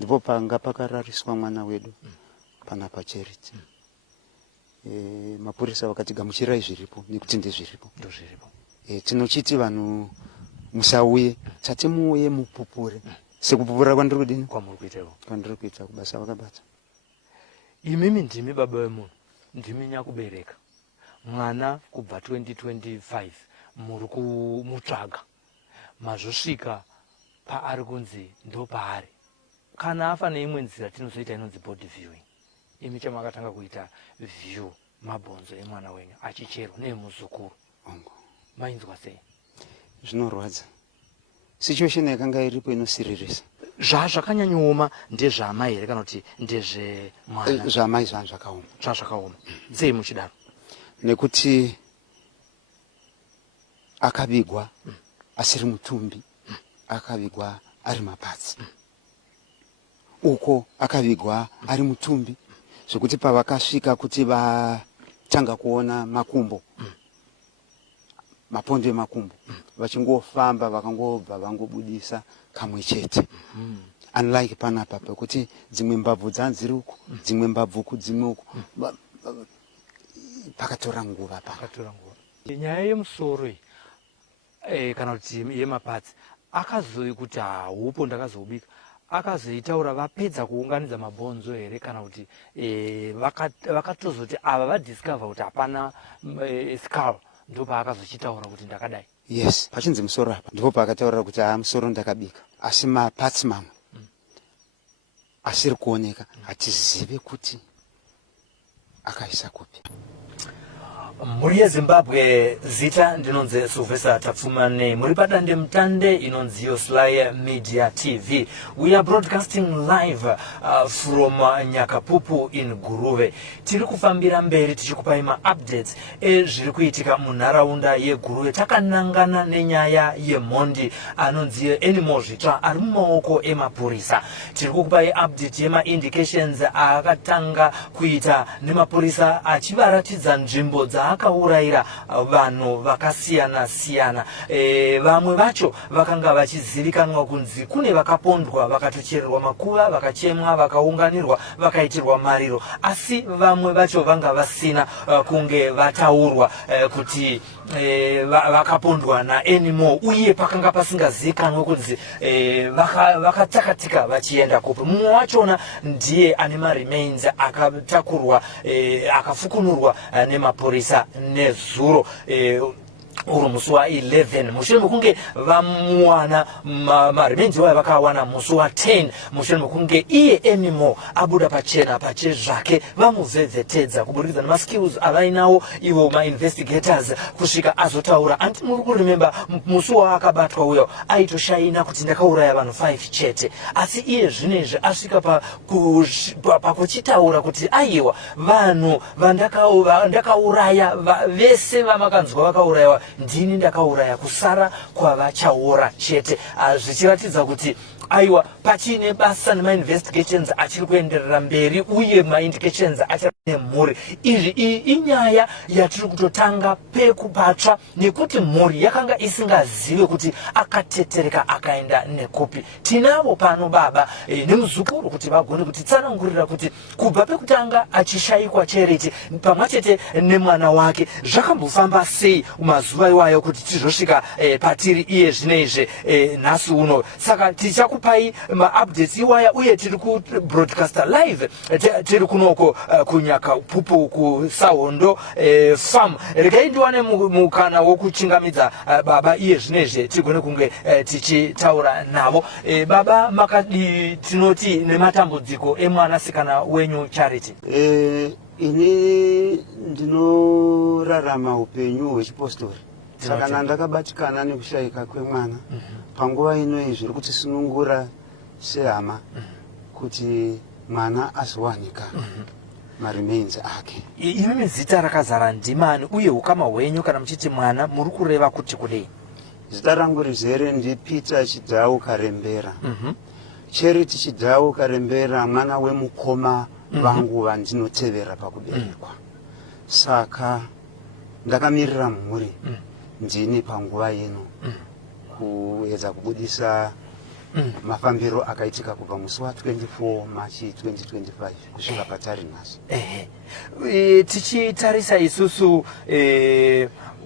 ndipo panga pakarariswa mwana wedu pana paCharity. Mapurisa vakati gamuchirai zviripo nekuti ndezviripo. Tinochiti vanhu musauye chati muuye mupupure sekupupura kwandiri kudini kwandiri kuita kubasa vakabata. Imimi ndimi baba wemunhu, ndimi nyakubereka mwana kubva 2025 muri kumutsvaga mazvosvika paari kunzi ndo paari. Kana afa neimwe nzira tinozoita inonzi body viewing. Imi chamakatanga kuita view mabhonzo emwana wenyu achicherwa neemuzukuru. Mainzwa sei? Zvinorwadza. Situation yakanga iripo inosiririsa. Zvazvakanyanyooma ndezvaamai here kana kuti ndezvemwana? Zvamai zvakaoma. Zvazvakaoma. Sei muchidaro? Nekuti akavigwa asiri mutumbi, akavigwa ari mapatsi. Uko akavigwa ari mutumbi, zvekuti pavakasvika kuti vatanga kuona makumbo, mapondo emakumbo, vachingofamba vakangobva vangobudisa kamwe chete. Unlike panapa pekuti dzimwe mbabvu dzanziri uko, dzimwe mbabvu kudzimwe uko, pakatora nguva pa. Nyaya yemusoro kana kuti yemapatsi akazoi kuti upo ndakazobika akazoitaura vapedza kuunganidza mabhonzo here kana kuti vakatozoti ava vadiscover kuti hapana skull ndo paakazochitaura kuti ndakadai? Yes, pachinzi musoro apa ndipo paakataurira kuti musoro ndakabika, asi mapatsi mamwe asiri kuoneka, hatizive kuti akaisa kupi. Muri yeZimbabwe zita ndinonzi Sylvester Tapfumane. Muri padande mutande inonzi Yoslaya Media TV. We are broadcasting live from Nyakapupu in Guruve. Tiri kufambira mberi tichikupai ma-updates zviri kuitika munharaunda yeGuruve. Takanangana nenyaya yemhondi anonzi animal zvitsva ari mumaoko emapurisa. Tiri kukupai update yema-indications akatanga kuita nemapurisa achivaratidza nzvimbo akaurayira vanhu vakasiyana siyana. Vamwe vacho vakanga vachizivikanwa kunzi kune vakapondwa vakatochererwa makuva, vakachemwa, vakaunganirwa, vakaitirwa mariro, asi vamwe vacho vanga vasina kunge vataurwa kuti vakapondwa naanimal, uye pakanga pasingazivikanwe kunzi vakatakatika vachienda kupi. Mumwe wachona ndiye ane maremains akatakurwa akafukunurwa nemapurisa nezuro uru musi wa11 mushure mekunge vamuwana maremains waya vakawana musi wa10 mushure mekunge iye animal abuda pachena pachezvake vamuvhevhetedza kuburikidza nemaskills avainawo ivo mainvestigators kusvika azotaura. Anti muri kuremember musi waakabatwa uyo aitoshaina kuti ndakauraya vanhu 5 chete, asi iye zvinezvi asvika pakuchitaura kuti aiwa vanhu vandakauraya vese vamakanzwa vakaurayiwa ndini ndakauraya, kusara kwavachaora chete, zvichiratidza kuti aiwa pachine basa nemainvestigations achiri kuenderera mberi uye maindications achiri nemhuri. Izvi inyaya yatiri kutotanga pekupatsva nekuti mhuri yakanga isingazive kuti akatetereka akaenda nekupi. Tinavo pano baba nemuzukuru kuti vagone kuti tsanangurira kuti kubva pekutanga achishayikwa Charity pamwe chete nemwana wake zvakambofamba sei mazuva iwayo kuti tizosvika patiri iye zvinezve nhasi uno. Saka tichakupai ma-updates iwaya uye tiri kubroadcasta live tiri kunoko kuNyakapupu kuSahondo farm. Regai ndiwane mukana wokuchingamidza baba iye zvinezve tigone kunge tichitaura navo. Baba makadi tinoti nematambudziko emwanasikana wenyu Charity? Ini ndinorarama upenyu hwechipostori, saka ndakabatikana nekushayika kwemwana panguva ino zviri kutisunungura sehama kuti mwana azowanika maremains ake. Imimi zita rakazara ndimani uye ukama hwenyu kana muchiti mwana muri kureva kuti kudei? Zita rangu rizere ndiPeter Chidhau Karembera. Charity Chidhau Karembera mwana wemukoma vangu vandinotevera pakuberekwa. Saka ndakamirira mhuri ndini panguva ino kuedza kubudisa mafambiro akaitika kubva musi wa24 Machi 2025 kusvika patari nhasi. Tichitarisa isusu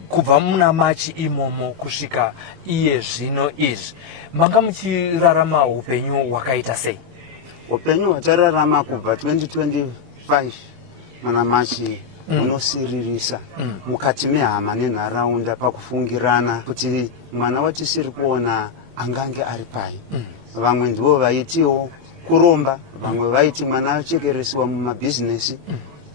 kubva muna Machi imomo kusvika iye zvino izvi manga muchirarama upenyu hwakaita sei? Upenyu hwatararama kubva 2025 muna Machi unosiririsa mukati mehama nenharaunda pakufungirana kuti mwana watisiri kuona angange ari pai. Vamwe ndivo vaitiwo kuromba, vamwe vaiti mwana achekeresiwa mumabhizinesi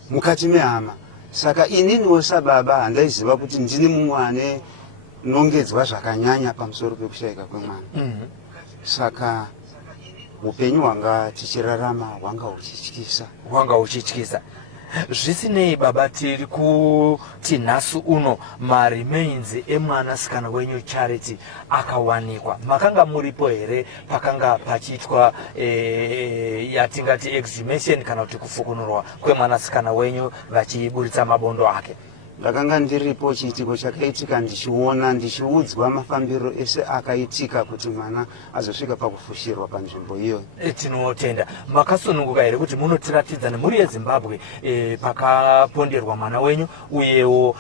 mukati mehama. Saka ininiwo sababa handaiziva kuti ndini mumwe ane nongedzwa zvakanyanya pamusoro pekushayika kwemwana. Saka upenyu hwanga tichirarama hwanga huchityisa. Zvisinei baba, tiri kuti nhasi uno maremains emwanasikana wenyu Charity akawanikwa. Makanga muripo here pakanga pachiitwa yatingati exhumation kana kuti kufukunurwa kwemwanasikana wenyu vachiburitsa mabondo ake? Ndakanga ndiripo chiitiko chakaitika, ndichiona, ndichiudzwa mafambiro ese akaitika kuti mwana azosvika pakufushirwa panzvimbo iyoyo. Tinotenda. Makasununguka here kuti munotiratidza nemhuri yeZimbabwe pakaponderwa mwana wenyu uyewo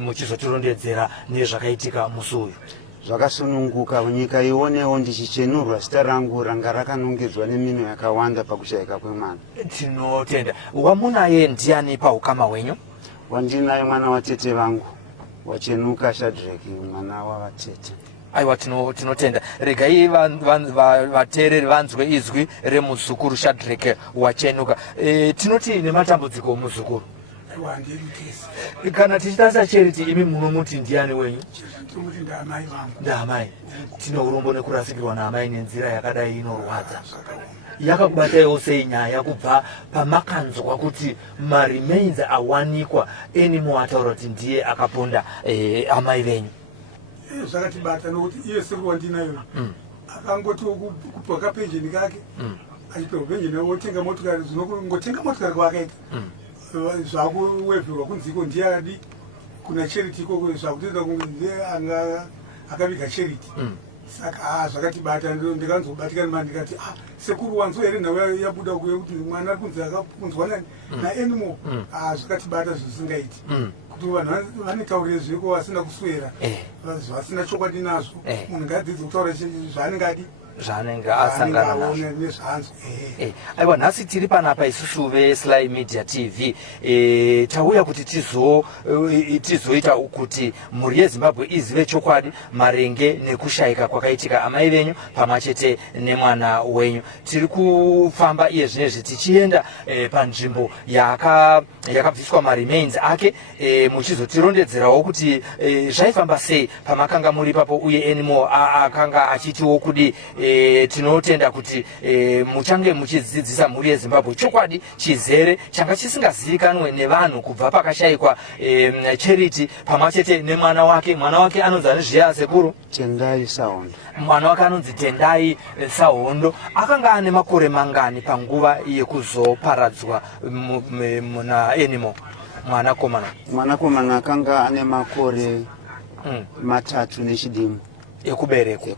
muchizotirondedzera nezvakaitika musi uyu? Zvakasununguka, nyika ionewo ndichichenurwa zita rangu ranga rakanongedzwa nemino yakawanda pakushayika kwemwana. Tinotenda. Wamunaye ndiani paukama hwenyu? Wandinaye mwana watete vangu wachenuka Shadrack, mwana wavatete. Aiwa, tinotenda. Regai vateereri vanzwe izwi remuzukuru Shadrack wachenuka. Tinoti nematambudziko muzukuru. Kana tichitarisa Charity, imi munomuti ndiani wenyu? Ndaamai. Tino urombo nekurasikirwa naamai nenzira yakadai inorwadza. Yakakubataiwo sei nyaya kubva pamakanzwa kuti maremains awanikwa enimo ataura kuti ndiye akaponda amai venyu? Zvakatibata nokuti iye sekuru wandinayo akangoti kupiwa kapenjeni kake, achipiwa penjeni otenga motokari, zvinongotenga motokari kwakaita zvakuwevherwa kunziko ndiye akadi kuna Charity ikoko, zvakutoita kunge ndiye anga akaviga Charity. Saka zvakatibata, ndikanzobatikana mani ndikati sekuru wanzo here nhau yabuda kuye kuti mwana ari kunzi akapunzwa naenimo. Zvakatibata zvisingaiti kuti vanhu vanetaurire zviko vasina kuswera, vasina chokwadi nazvo. Munhu ngadzidze kutaura zvaanenge adi, zvaanenge asangana nezvanzo. Aiwa, nhasi tiri panapa isusu veSly Media TV tauya kuti tizoita kuti mhuri yeZimbabwe izive chokwadi marenge nekushayika kwakaitika amai venyu pamwechete nemwana wenyu. Tiri kufamba iye zvinezvi tichienda panzvimbo yakabviswa maremains ake, muchizotirondedzerawo kuti zvaifamba sei pamakanga muri ipapo uye enimo akanga achitiwo kudi. Tinotenda kuti muchange muchidzidzisa mhuri yeZimbabwe chokwadi chizere changa chisingazivikanwe nevanhu kubva pakashayikwa Charity pamwechete nemwana wake. Mwana wake anonzi anizviya sekuru? Tendai Sahondo. Mwana wake anonzi Tendai Sahondo. Akanga ane makore mangani panguva yekuzoparadzwa muna enimo mwanakomana? Mwanakomana akanga ane makore 3 nechidimu ekuberekwa.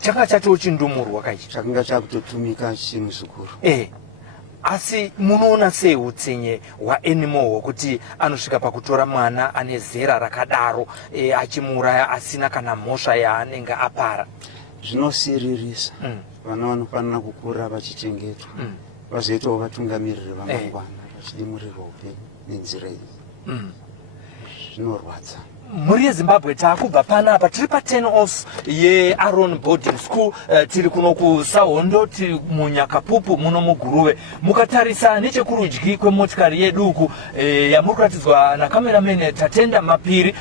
Changa chatiwo chindumurwa kaichi? Chakanga chakutotumika chimuzukuru. Asi munoona sei utsinye hwaenimo hwokuti anosvika pakutora mwana ane zera rakadaro achimuuraya asina kana mhosva yaanenge apara? Zvinosiririsa. Vana vanofanira kukura vachichengetwa, vazoitawo vatungamiriri vamangwana, vachidimurirwa upenyu nenzira iyi. Zvinorwadza. Mhuri yeZimbabwe takubva panapa tiri pa10 off yeAron Boarding School, tiri kuno kuSahondo, tiri muNyakapupu muno muGuruve. Mukatarisa nechekurudyi kwemotikari yeduku yamuri kuratidzwa nakamerameni Tatenda Mapiri,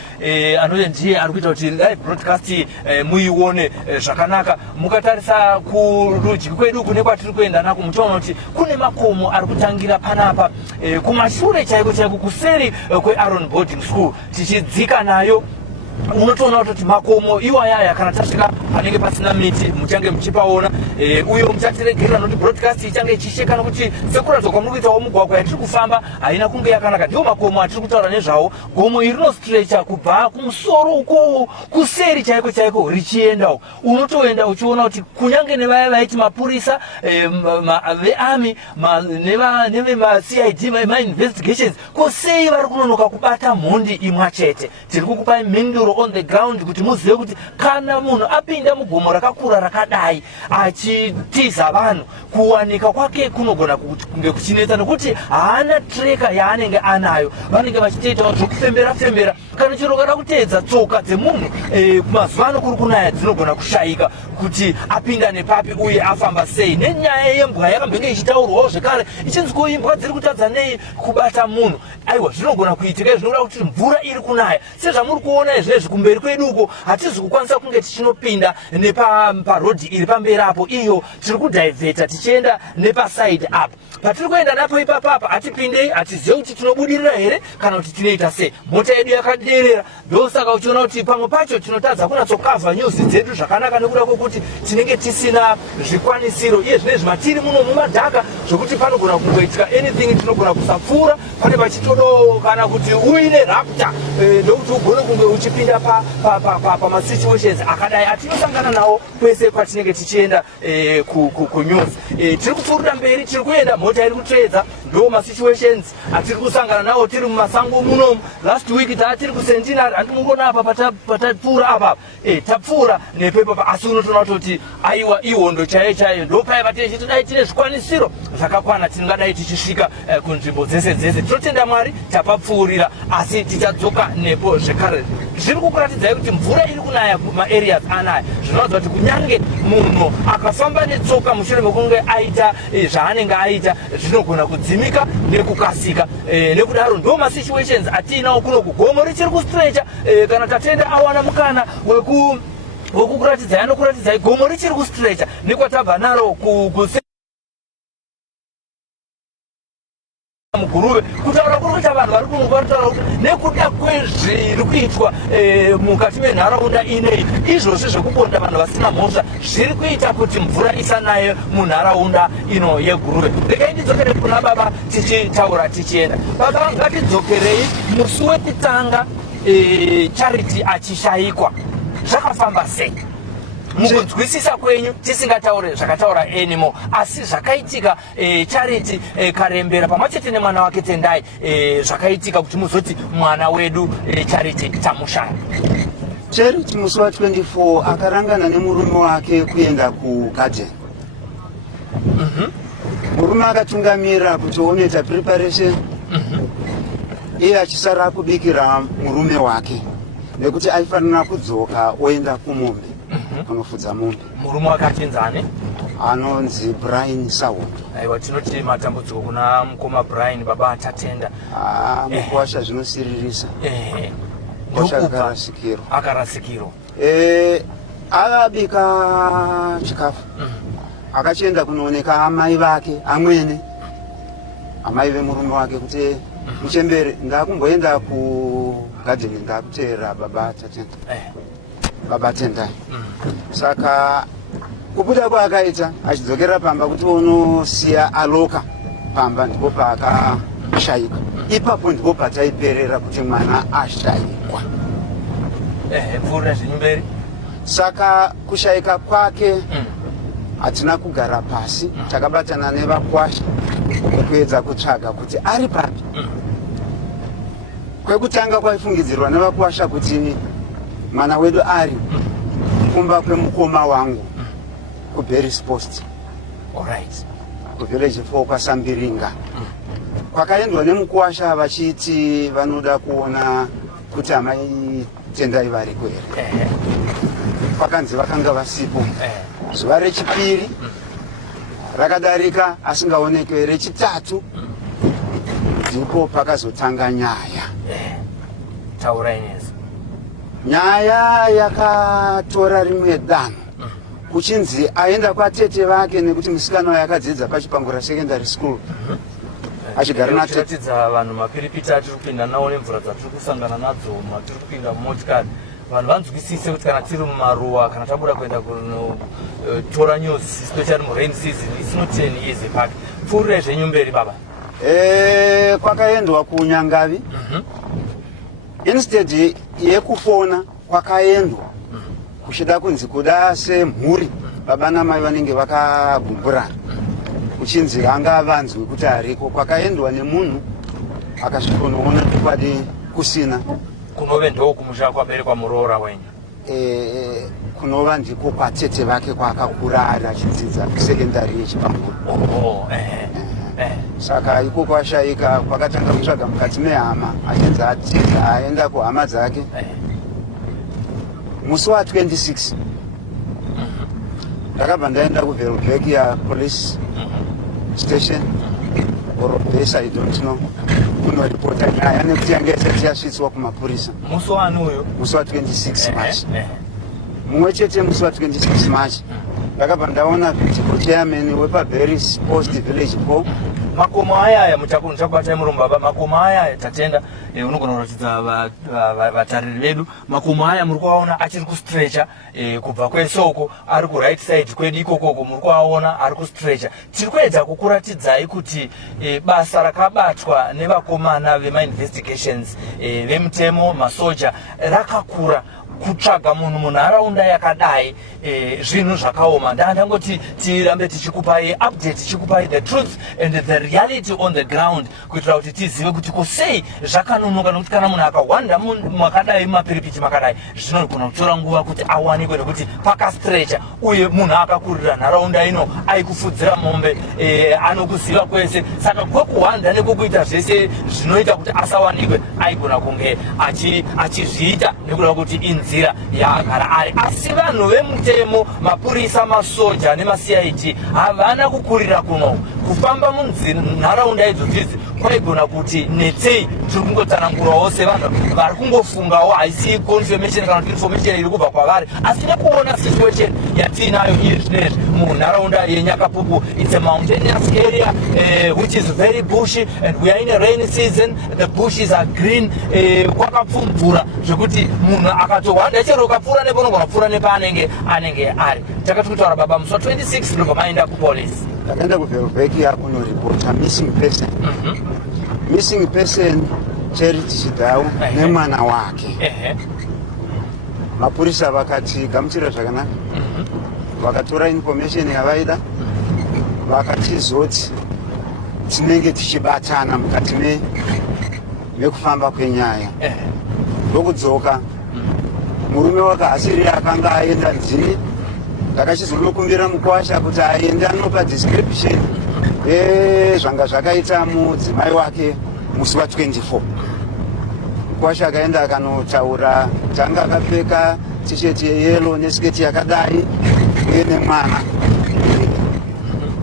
anove ndiye ari kuita kuti live broadcast muione zvakanaka. Mukatarisa kurudyi kweduku nekwatiri kuenda nako muchaona kuti kune makomo ari kutangira panapa kumashure chaiko chaiko kuseri kweAron Boarding School. Tichidzika nayo unotoona kuti makomo iwayaya kana tasvika panenge pasina miti muchange muchipaona. uyo muchatiregerera noti broadcast ichange ichisheka nokuti sekuratidza kwamuri kuitawo mugwagwa yatiri kufamba haina kunge yakanaka. Ndiwo makomo atiri kutaura nezvawo. Gomo iri rinostrecha kubva kumusoro uko kuseri chaiko chaiko richiendawo. Unotoenda uchiona kuti kunyange nevaya vaiti mapurisa vearmy nevemacid mainvestigations kosei vari kunonoka kubata mhondi imwe chete. Tiri kukupai mhinduro on the ground kuti muzive kuti kana munhu apinda mugomo rakakura rakadai achitiza vanhu, kuwanika kwake kunogona kunge kuchinetsa nokuti haana treka yaanenge anayo. Vanenge vachitoitawo zvokufembera kana chiro kana kuteedza tsoka dzemunhu kumazuva ano kuri kunaya dzinogona kushayika kuti apinda nepapi uye afamba sei. Nenyaya yembwa yakambenge ichitaurwawo zvekare ichinzi ko imbwa dziri kutadza nei kubata munhu. Aiwa, zvinogona kuitika zvinoda kuti mvura iri kunaya. Sezvamuri kuona izvezvi kumberi kwedu uko hatizi kukwanisa kunge tichinopinda neparodhi iri pamberi apo, iyo tiri kudhaivheta tichienda nepasaidi apo. Patiri kuenda napo ipapapa hatipindei, hatizive kuti tinobudirira here kana kuti tinoita sei. Mota yedu yakaderera, ndosaka uchiona kuti pamwe pacho tinotadza kunatsokavha nyuzi dzedu zvakanaka nekuda kwokuti tinenge tisina zvikwanisiro. Iye zvinezvi matiri muno mumadhaka zvokuti panogona kungoitika anything, tinogona kusapfuura pane pachitodo kana kuti uine rapta ndokuti ugone kunge uchipinda pamasituations akadai atinosangana nawo kwese kwatinenge tichienda kunews. Tiri kupfuurira mberi, tiri kuenda mota iri kuteedza, ndo masituations atiri kusangana nawo tiri mumasango munomu. Last week taatiri kusentinari, handimungona apa patapfuura apa tapfuura nepepa, asi unotoona kuti aiwa ihondo chaiyo chaiyo ndopaiva tichitodai tine zvikwanisiro zvakakwana tingadai tichisvika kunzvimbo dzese dzese. Tinotenda Mwari tapapfuurira, asi tichadzoka nepo zvekare. Zviri kukuratidzai kuti mvura iri kunaya kumaareas anaya. Zvinoratidza kuti kunyange munhu akafamba netsoka mushure mekunge aita zvaanenge aita zvinogona kudzimika nekukasika. Nekudaro ndo masituations atiinawo kuno kugomo richiri kustrecha. Kana tatenda awana mukana wekukuratidzai, anokuratidzai gomo richiri kustrecha nekwatabva naro muguruve kutaura kuri kuita vanhu vari kuno kutaura kuti nekuda kwezviri kuitwa mukati menharaunda inei, izvozvi zvekuponda vanhu vasina mhosva zviri kuita kuti mvura isanaye munharaunda ino yeguruve. Regai ndidzokere kuna baba tichitaura tichienda. Baba, ngatidzokerei musi wekutanga Charity achishayikwa zvakafamba sei? Mukunzwisisa kwenyu tisingataure zvakataura anymore, asi zvakaitika Charity Karembera pamwechete nemwana wake Tendai zvakaitika kuti muzoti mwana wedu Charity tamushaya. Charity musi wa24 akarangana nemurume wake kuenda kugarden. Murume akatungamira kuti onoita preparation, iye achisara kubikira murume wake nekuti aifanira kudzoka oenda kumombe kunofudza mombe. Murume wake achinzane anonzi Brian Sawondo. Aiwa, tinoti matambudziko kuna mukoma Brian baba atatenda. Mukuwasha zvinosiririsa. Akarasikiro. Akabika chikafu. Akachienda kunooneka amai vake amwene, amai vemurume wake kuti Muchembere ndakumboenda kugarden ndakuteera baba tatenda. Baba Tendai. Saka kubuda kwakaita achidzokera pamba kuti unosiya aloka pamba ndipo paakashayika. Ipapo ndipo pataiperera kuti mwana ashayikwa. Pfuura zvirimberi. Saka kushayika kwake hatina kugara pasi, takabatana nevakwasha kuedza kutsvaga kuti ari papi. Kwekutanga kwaifungidzirwa nevakwasha kuti mwana wedu ari kumba kwemukoma wangu kuBerry's Post. Alright. Kuvillage 4 kwaSambiringa. Kwakaendwa nemukwasha vachiti vanoda kuona kuti amai Tendai variko here. Kwakanzi vakanga vasipo. Zuva rechipiri rakadarika asingaonekwe, rechitatu ndipo pakazotanga nyaya. Taura inezi. Nyaya yakatora rimwe danho kuchinzi aenda kwatete vake nekuti musikana yakadzidza pachipangura secondary school. Achigara natete vanhu mapiripita atiri kupinda nawo nemvura dzatiri kusangana nadzo matiri kupinda mumotikari vanhu vanzwisise kuti kana tiri mumaruwa kana tabuda kuenda kunotora news especially murain season it's not an easy part. Pfuurire zvenyu mberi baba. Kwakaendwa kuNyangavi. Instead yekufona kwakaendwa kuchida kunzi kuda semhuri baba namai vanenge vakagumburana kuchinzi anga avanzwe kuti ariko, kwakaendwa nemunhu akasvikonoona chokwadi kusina. Kunove ndo kumusha kwaberekwa muroora wenyu? Kunova ndiko kwatete vake kwakakura ari achidzidza kusekendari yechipamhuro. Saka iko kwashaika, kwakatanga kutsvaga mukati mehama achinzi atiza aenda kuhama dzake. Musi wa 26 ndakabva ndaenda kuVelbekia police station or base, I don't know, kunoripota nyaya nekuti yange isati yasvitswa kumapurisa. Musi wani uyo? Musi wa 26 March. Mumwe chete musi wa 26 March ndakabva ndaona video chairman wepaBerries Post Village po makomo aya muchakubatai murombo baba. Makomo aya tatenda unogona kuratidza vatariri vedu. Makomo aya muri kuaona achiri kustretcha kubva kwesoko ari ku right side kwedu ikokoko muri kuaona ari kustretcha. Tiri kuedza kukuratidzai kuti basa rakabatwa nevakomana vema-investigations vemutemo masoja rakakura kutsvaga munhu munharaunda yakadai zvinhu zvakaoma. Ndangoti tirambe tichikupai update, tichikupai the truth and the reality on the ground kuitira kuti tizive kuti kusei zvakanonoka, nokuti kana munhu akawanda makadai mapiripiti makadai zvinogona kutora nguva kuti awanikwe nekuti pakastretcha, uye munhu akakurira nharaunda ino aikufudzira mombe anokuziva kwese. Saka kwekuhwanda nekwekuita zvese zvinoita kuti asawanikwe aigona kunge achizviita nekuda kuti inzira yaagara ari. Asi vanhu vemutemo, mapurisa, masoja nemaCID havana kukurira kuno kufamba munharaunda idzodzidzi kwaigona kuti netsei. Tiri kungotsanangurawo sevanhu vari kungofungawo, haisi confirmation kana kuti information iri kubva kwavari, asi nekuona situation yatiinayo iri zvinezvi munharaunda yeNyakapupu. It's a mountainous area which is very bushy, and we are in a rainy season. The bushes are green. Kwakapfumvura zvekuti munhu akatohwanda chero ukapfuura nepo unogona kupfuura nepaanenge ari. Takati kutaura baba musi wa 26 ndobva maenda kupolice. Ndakaenda kuVelbekia kunoripota missing person. Missing person Charity Chidau nemwana wake. Mapurisa vakati gamuchira zvakanaka, vakatora information yavaida, vakatizoti tinenge tichibatana mukati mekufamba kwenyaya. Ndokudzoka murume wakaasiri akanga aenda Nzini, ndakachizomukumbira mukwasha kuti aende anopa description zvanga zvakaita mudzimai wake musi wa 24. Mukwasha akaenda akanotaura kuti anga akapfeka tisheti yeyelo nesiketi yakadai uye nemwana.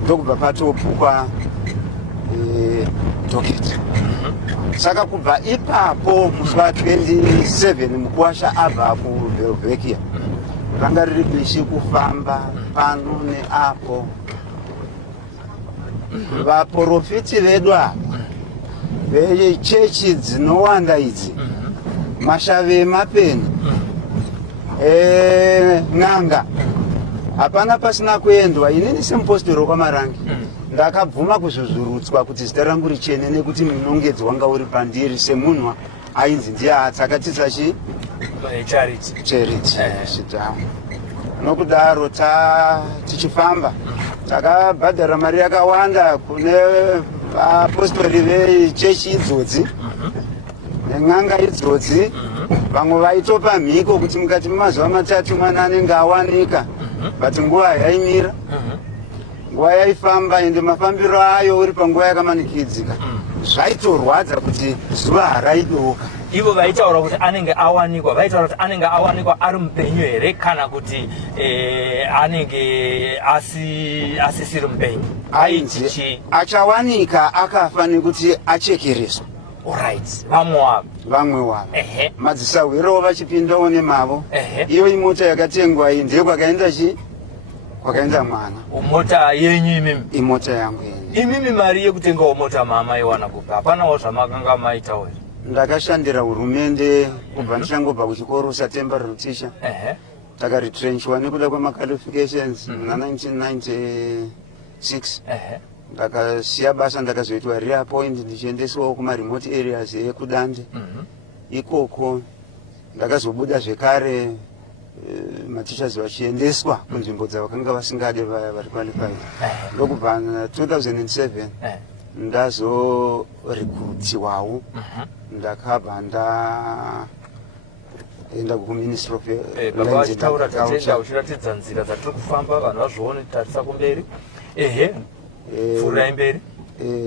Ndokubva patopukwa doketi. Saka kubva ipapo musi wa 27 Mukwasha abva kuVelbekia, ranga riri bishi kufamba pano neapo. Vaprofiti vedu apa vechechi dzinowanda idzi, mashave emapeni, n'anga, hapana pasina kuendwa. Inini semupostori wekwaMarangi ndakabvuma kuzvuzvurutswa kuti zita rangu richene nekuti munongedzi wanga uri pandiri semunhu ainzi ndiye atsakatisa Charity Chidau. Nokudaro tichifamba takabhadhara mari yakawanda kune vapostori vechechi idzodzi nen'anga idzodzi. Vamwe vaitopa mhiko kuti mukati memazuva 3 mwana anenge awanika, but nguva yaimira, nguva yaifamba, ende mafambiro ayo uri panguva yakamanikidzika. Zvaitorwadza kuti zuva haraidoka. Ivo vaitaura kuti anenge awanikwa, vaitaura kuti anenge awanikwa ari mupenyu here kana kuti anenge asisiri mupenyu? Ainzi achawanika akafa nekuti achekerezwa. Alright, vamwe wavo madzisawirawo vachipindawo nemavo. Iyo imota yakatengwa iyi ndiyo kwakaenda mwana. Mota yenyu imimi? Imota yangu yenyu. Imimi mari yekutengawo mota mama iwana kubva? Hapanawo zvamakanga maitawo here? ndakashandira hurumende kubva ndichangobva kuchikoro satemporary teacher takaretrenchwa nekuda kwemaqualifications muna 1996 ndakasiya basa ndakazoitwa reappoint ndichiendeswawo kumaremote areas ekudande ikoko ndakazobuda zvekare matichers vachiendeswa kunzvimbo dzavakanga vasingade vaya vari qualified ndokubva 2007 ndazorekrutiwawo ndakabva ndaenda kuministry of uchiratidza nzira dzatiri kufamba vanhu vazvione tarisa kumberi pfuurai mberi.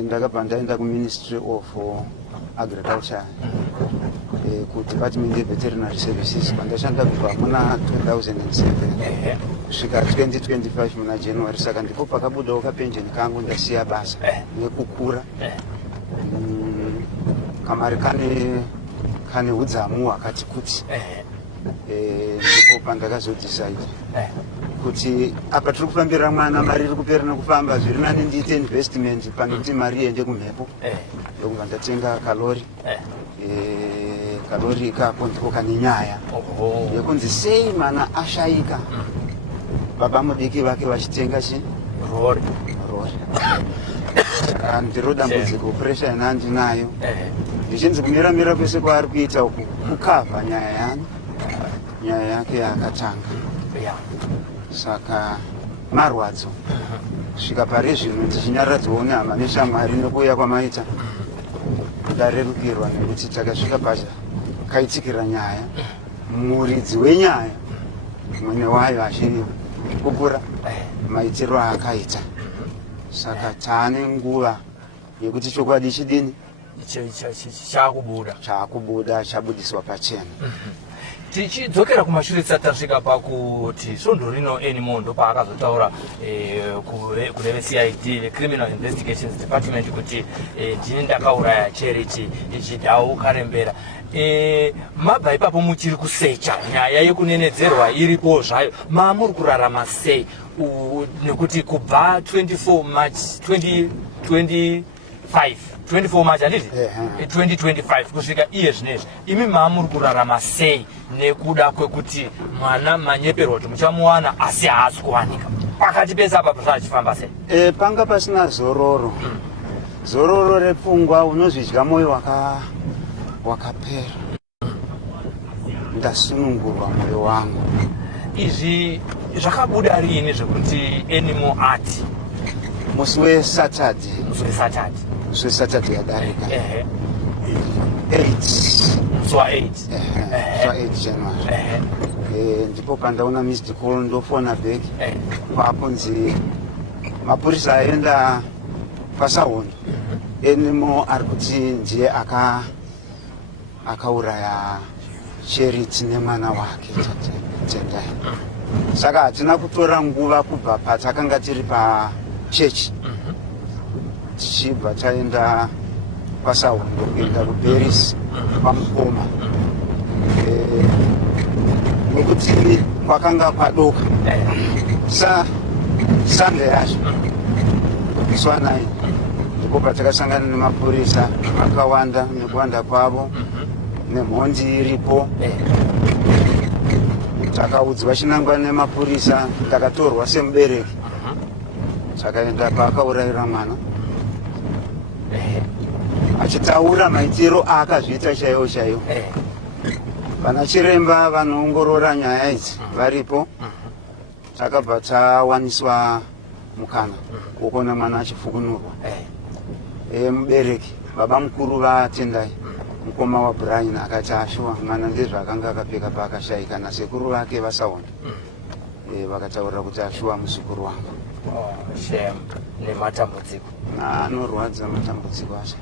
Ndakabva ndaenda kuministry of agriculture kudepartment yeveterinary services kwandashanda kubva muna 2007 kusvika 2025 muna January. Saka ndipo pakabudawo kapenjeni kangu ndasiya basa nekukura kamari kane udzamu hwakati kuti ndipo pandakazodecide kuti apa tiri kufambira mwana mari iri kupera nekufamba zviri nani ndiite investment pane kuti mari iende kumhepo ndokubva ndatenga kalori kalori ikapo ndipo kane nyaya yekunzi sei mana ashayika baba mudiki vake vachitenga rori ndiro dambudziko pressure yanandinayo ndichinzi kumira kwese kwaari kuita uku kukavha nyaya yake yakatanga. Saka marwadzo svika pari zvino ndichinyaradzawo nehama neshamwari nekuuya kwamaita ndarerukirwa nekuti takasvika basa kaitikira nyaya muridzi wenyaya mwene wayo achikupura maitiro aakaita. Saka taane nguva yekuti chokwadi chidini chakubuda chabudiswa pachena. Tichidzokera kumashure tisati tasvika pakuti svondo rino Enimo ndo paakazotaura kune veCID Criminal Investigations Department kuti ndini ndakauraya Charity Chidau Karembera. Mabva ipapo muchiri kusecha nyaya yekunenedzerwa iripo zvayo mamuri kurarama sei nekuti kubva 24 March 24 March handiti 2025 kusvika iye zvinezvi imi maamuri kurarama sei nekuda kwekuti mwana manyeperwa kuti muchamuwana asi haasi kuwanika pakati pese apa zvachifamba sei? Panga pasina zororo zororo repfungwa unozvidya mwoyo wakapera ndasunungurwa mwoyo wangu. Izvi zvakabuda rini zvekuti Enimo ati musi weSaturday yadarika 8 January ndipo pandaona missed call ndofona back kwaponzi mapurisa aenda pasahondo Enimo ari kuti ndiye akauraya Charity nemwana wake Tendai. Saka hatina kutora nguva kubva patakanga tiri pachechi tichibva taenda pasahondo kuenda kuParis pamukoma nekuti kwakanga kwadoka Sunday yacho swanai ndipo patakasangana nemapurisa akawanda nekuwanda kwavo nemhondi iripo takaudzwa chinangwa nemapurisa takatorwa semubereki takaenda paakaurayira mwana achitaura maitiro aakazviita chaiwo vana chiremba vanoongorora nyaya idzi varipo takabva tawaniswa mukana wekuona mwana achifukunurwa. Mubereki baba mukuru vaTendai mukoma waBrian akati ashuwa mwana ndezvaakanga akapfeka paakashayika nasekuru vake vasaona vakataurira kuti ashuwa muzukuru wangu. Nematambudziko anorwadza matambudziko acho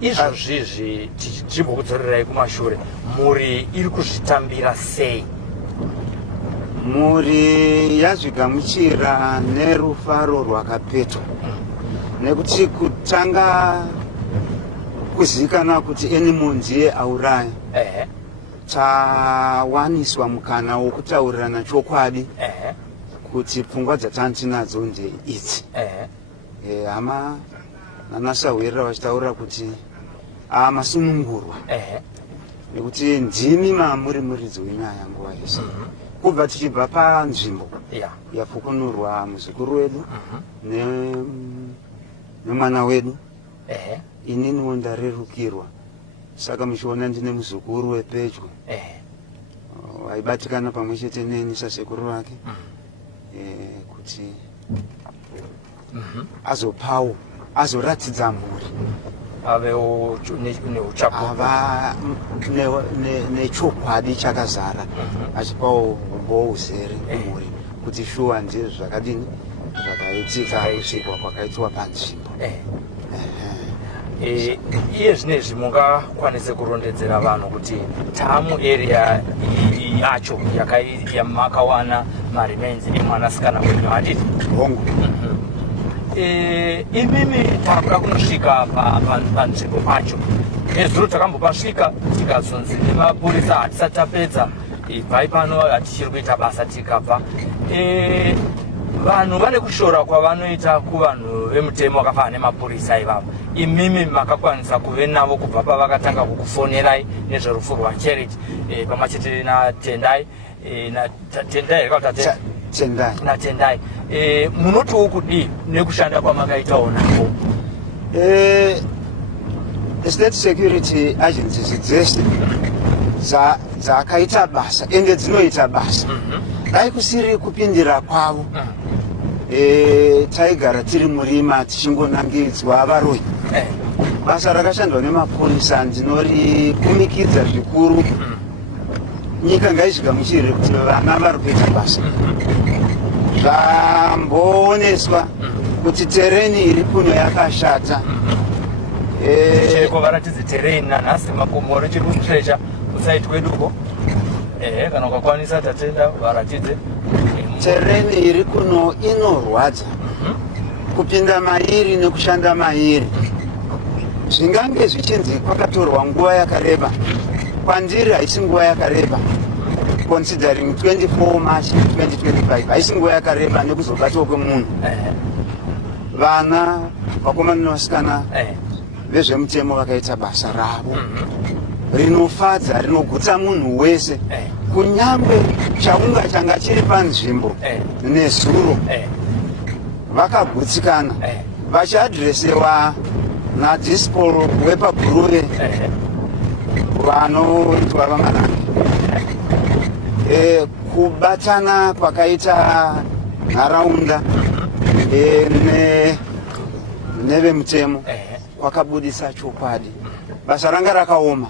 izvozvizvi tichimbokudzorirai kumashure muri iri kuzvitambira sei? Muri yazvigamuchira nerufaro rwakapetwa nekuti kutanga kuzivikanwa kuti Enimo ndiye auraya tawaniswa mukana wokutaurirana chokwadi kuti pfungwa dzatanadzo ndeidzi. Hama nanasahwirira vachitaura kuti masunungurwa nekuti ndimi mamurimuridzi wenyaya nguva yese kubva tichibva panzvimbo yafukunurwa muzukuru wedu nemwana wedu ininiwo ndarerukirwa saka muchiona ndine muzukuru wepedyo aibatikana pamwe chete neni sasekuru vake kuti azopawo azoratidza mburi avewo ava nechokwadi chakazara achipawo umbowo uzere kumhuri kuti shuwa ndizvo zvakadini zvakaitika kusvikwa kwakaitwa panzvimbo. Iye zvinezvi mungakwanise kurondedzera vanhu kuti tamu area yacho yamakawana maremains emwanasikana wenyu haditi hongu imimi takuda kunosvika panzvimbo pacho nezuro takambopasvika tikazonzi nemapurisa hatisati tapedza ibvai pano hatichiri kuita basa tikabva vanhu vane kushora kwavanoita kuvanhu vemutemo vakafanana nemapurisa ivavo imimi makakwanisa kuve navo kubva pavakatanga kukufonerai nezverufu rwaCharity pamwe chete natendai natendai munotiwo kudii nekushanda kwamakaitawo navo? State security agencies dzese dzakaita basa ende dzinoita basa dai kusiri kupindira kwavo taigara tiri murima tichingonangidzwa varoyi. Basa rakashandwa nemapurisa ndinorikumikidza zvikuru. Nyika ngaizvigamuchirire kuti vana vari kuita basa. Zvambooneswa kuti tereni iri kuno yakashata. Varatidze tereni nanhasi makomo richiri kutrecha kusaiti kweduko kana ukakwanisa tatenda varatidze tereni iri kuno inorwadza kupinda mairi nekushanda mairi. Zvingange zvichinzi kwakatorwa nguva yakareba, kwandiri haisi nguva yakareba, considering 24 March 2025 haisi nguva yakareba nekuzobatwa kwemunhu. Vana vakomana nevasikana vezvemutemo vakaita basa ravo rinofadza rinogutsa munhu wese, kunyangwe chaunga changa chiri panzvimbo nezuro vakagutsikana vachiadhiresewa nadhisporo wepaguruve vanoitwa vamanange. Kubatana kwakaita nharaunda nevemutemo kwakabudisa chokwadi. Basa ranga rakaoma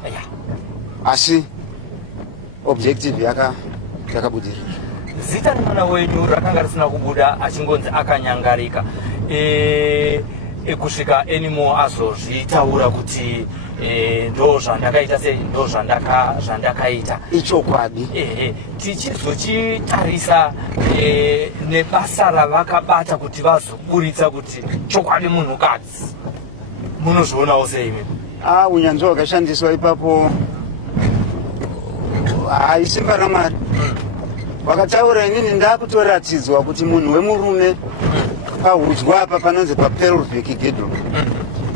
asi objective yakabudirira. Zita remwana wenyu rakanga risina kubuda achingonzi akanyangarika kusvika enimo azozvitaura kuti ndo zvandakaita sei ndo zvandakaita ichokwadi. Tichizochitarisa nebasa ravakabata kuti vazoburitsa kuti chokwadi munhukadzi munozvionawo sei? Unyanzvi hwakashandiswa ipapo haisimba raMwari. Wakataura inini ndakutoratidzwa kuti munhu wemurume pahudya apa panonzi papelvic girdle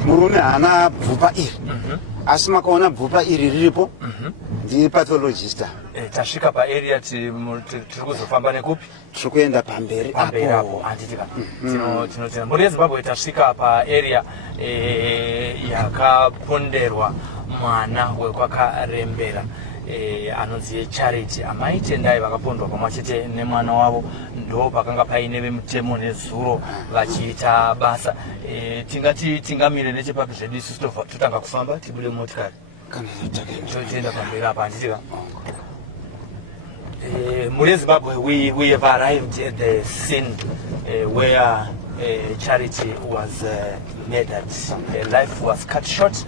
murume haana bvupa iri, asi makaona bvupa iri riripo ndipathologist. Tasvika paarea tiri kuzofamba nekupi? Tiri kuenda pamberi apo handitika tinotenda mhuri yeZimbabwe. Tasvika paarea yakaponderwa mwana wekwakarembera anonzi yeCharity. Amai Tendai vakapondwa pamwe chete nemwana wavo ndo pakanga paine vemutemo nezuro vachiita basa. Tingati tingamire nechepapi zvedu isusu totanga kufamba tibude motikari totienda pamberi apa handitika. Mhuri yeZimbabwe, we have arrived at the scene where Charity was murdered. Life was cut short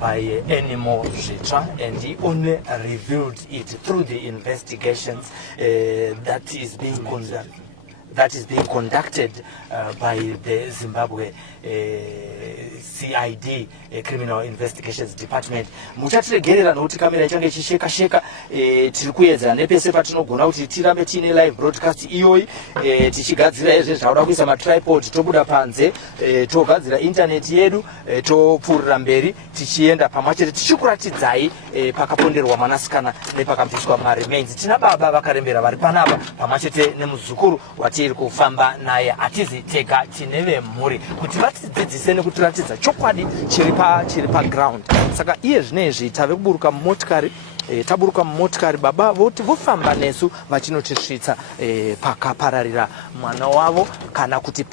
by Enimo Zvitsva, and he only revealed it through the investigations that is being conducted by the Zimbabwe CID, Criminal Investigations Department. Muchatiregerera nokuti kamera ichange ichisheka tiri kuedza nepese patinogona kuti tirambe tiine live broadcast iyoyi, tichigadzira izve zvauda kuisa matripod, tobuda panze, togadzira internet yedu, topfuurira mberi tichienda pamwachete tichikuratidzai pakaponderwa mwanasikana nepakabviswa maremains. Tina baba vakarembera vari panapa pamwachete nemuzukuru watiri kufamba naye. Atizi tega tine vemhuri kuti vatidzidzise nekutiratidza chokwadi chiri paground. Saka iye zvinezvi tave kuburuka mumotikari, taburuka mumotikari, baba vofamba nesu vachinotisvitsa pakapararira mwana wavo kana kuti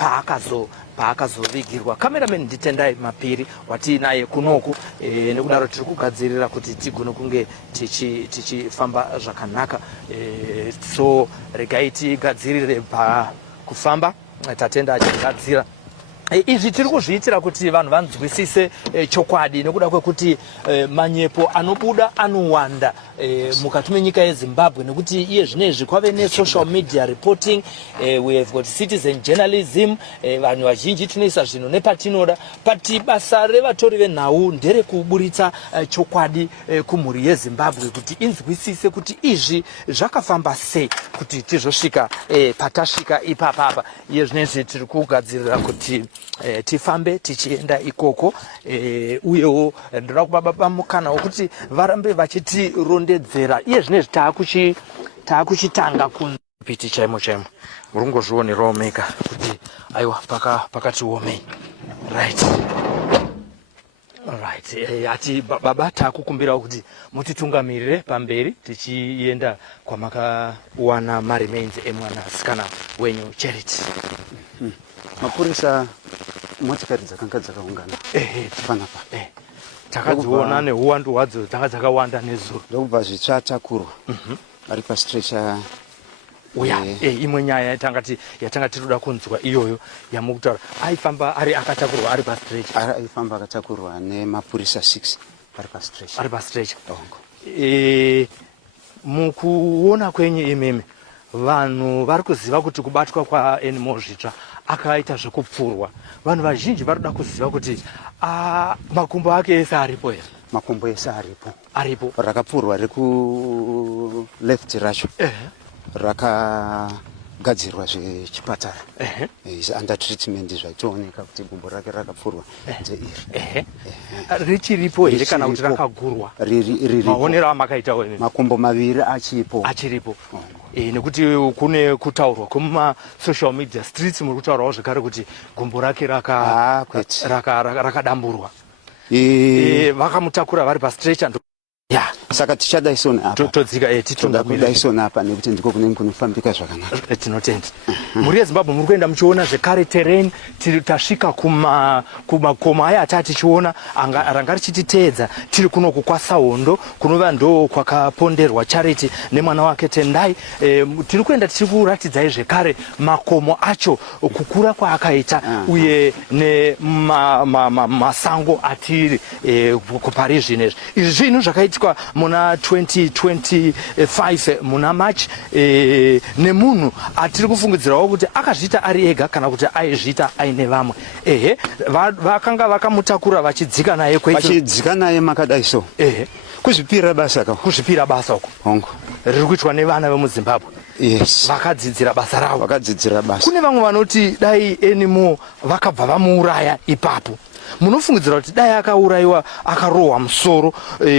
paakazovigirwa. Cameraman nditendai Mapiri watiinaye kunoku, nekudaro tiri kugadzirira kuti tigone kunge tichifamba zvakanaka. So regai tigadzirire pakufamba, tatenda achigadzira. Izvi tiri kuzviitira kuti vanhu vanzwisise chokwadi, nekuda kwekuti manyepo anobuda anowanda mukati menyika yeZimbabwe, nekuti iye zvinezvi kwave ne-social media reporting, we have got citizen journalism, vanhu vazhinji tinoisa zvinhu nepatinoda, pati basa revatori venhau nderekuburitsa chokwadi kumhuri yeZimbabwe kuti inzwisise kuti izvi zvakafamba sei kuti tizosvika patasvika ipapapa. Iye zvinezvi tiri kugadzirira kuti tifambe tichienda ikoko, uyewo ndoda kubaba mukana wekuti varambe vachitirondedzera. Iye zvinezvi taakuchitanga kunpiti chaimo murungozvionerawo mega kuti aiwa pakati womei. Right. Ati baba taakukumbirawo kuti mutitungamirire pamberi tichienda kwamakawana maremains emwanasikana wenyu Charity. Mapurisa motikari dzakanga dzakaungana panapa, takadziona neuwandu hwadzo dzanga dzakawanda nezuro, ndokubva zvitsvatakurwa ari pastretcher. Uya imwe nyaya yatanga tiroda kunzwa iyoyo yamukutaura, aifamba ari akatakurwa ari pastretcher, aifamba akatakurwa nemapurisa 6 ari pastretcher. Mukuona kwenyu imimi vanhu vari kuziva kuti kubatwa kwaAnimal zvitsva akaita zvekupfurwa, vanhu vazhinji varikuda kuziva kuti makumbo ake ese aripo here? Makumbo ese aripo. Rakapfurwa reku left racho rakagadzirwa zvechipatara, under treatment, zvaitooneka kuti gumbo rake rakapfurwa ndeiri. Richiripo here kana kuti rakagurwa? Maonero amakaita wenyu? Makumbo maviri achiripo. Nekuti kune kutaurwa kuma-social media streets muri kutaurawo zvekare kuti gumbo rake rakadamburwa. Vakamutakura vari pastretcher. Saka tichadaisona apa. Todzika kudaisona apa nekuti ndiko kunenge kunofambika zvakanaka. Tinotenda. Muri yeZimbabwe muri kuenda muchiona zvekare terrain, tasvika kumakomo aya atati tichiona ranga richititeedza tiri kunoku kwaSahondo kunova ndo kwakaponderwa Charity nemwana wake Tendai. Tiri kuenda tichiri kuratidzai zvekare makomo acho kukura kwaakaita uye nemasango atiri kupari zvinezvi. Izvi zvinhu zvakaitwa muna 2025 muna March nemunhu atiri kufungidzirawo kuti akazviita ari ega kana kuti aizviita aine vamwe. Vakanga vakamutakura vachidzika naye vachidzika naye makadai so. Kuzvipira basa uko hongo riri kuitwa nevana vemuZimbabwe. Yes. Vakadzidzira basa ravo. Kune vamwe vanoti dai Animal vakabva vamuuraya ipapo. Munofungidzira kuti dai akaurayiwa akarohwa musoro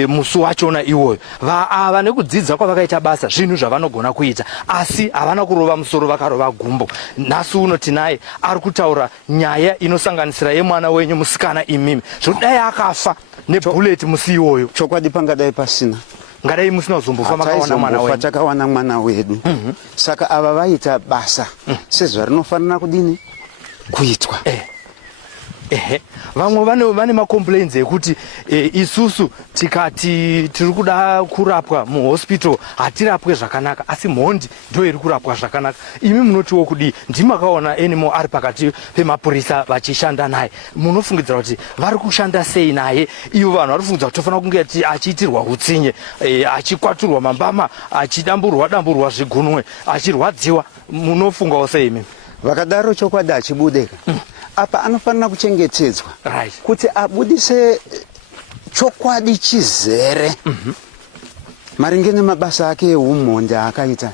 musi wachona iwoyo, ava nekudzidza kwavakaita basa zvinhu zvavanogona kuita, asi havana kurova musoro vakarova gumbo. Nhasi uno tinaye ari kutaura nyaya inosanganisira yemwana wenyu musikana imimi, zvekuti dai akafa nebhuleti musi iwoyo. Chokwadi pangadai pasina, ngadai musina kuzombofa makawana mwana wenyu. Takawana mwana wedu. Saka ava vaita basa sezvarinofanira kudini kuitwa. Vamwe vane macomplaints ekuti isusu tikati tiri kuda kurapwa muhospital hatirapwe zvakanaka, asi mhondi ndio iri kurapwa zvakanaka. Imi munotiwo kudi ndimakaona Animal ari pakati pemapurisa vachishanda naye, munofungidzira kuti vari kushanda sei naye? Ivo vanhu vari kufungidzira kuti tofanira kunge achiitirwa hutsinye, achikwaturwa mambama, achidamburwa zvigunwe, achirwadziwa. Munofungawo sei imi? Vakadaro chokwadi achibudeka apa anofanira kuchengetedzwa kuti abudise chokwadi chizere maringe nemabasa ake eumhondi akaita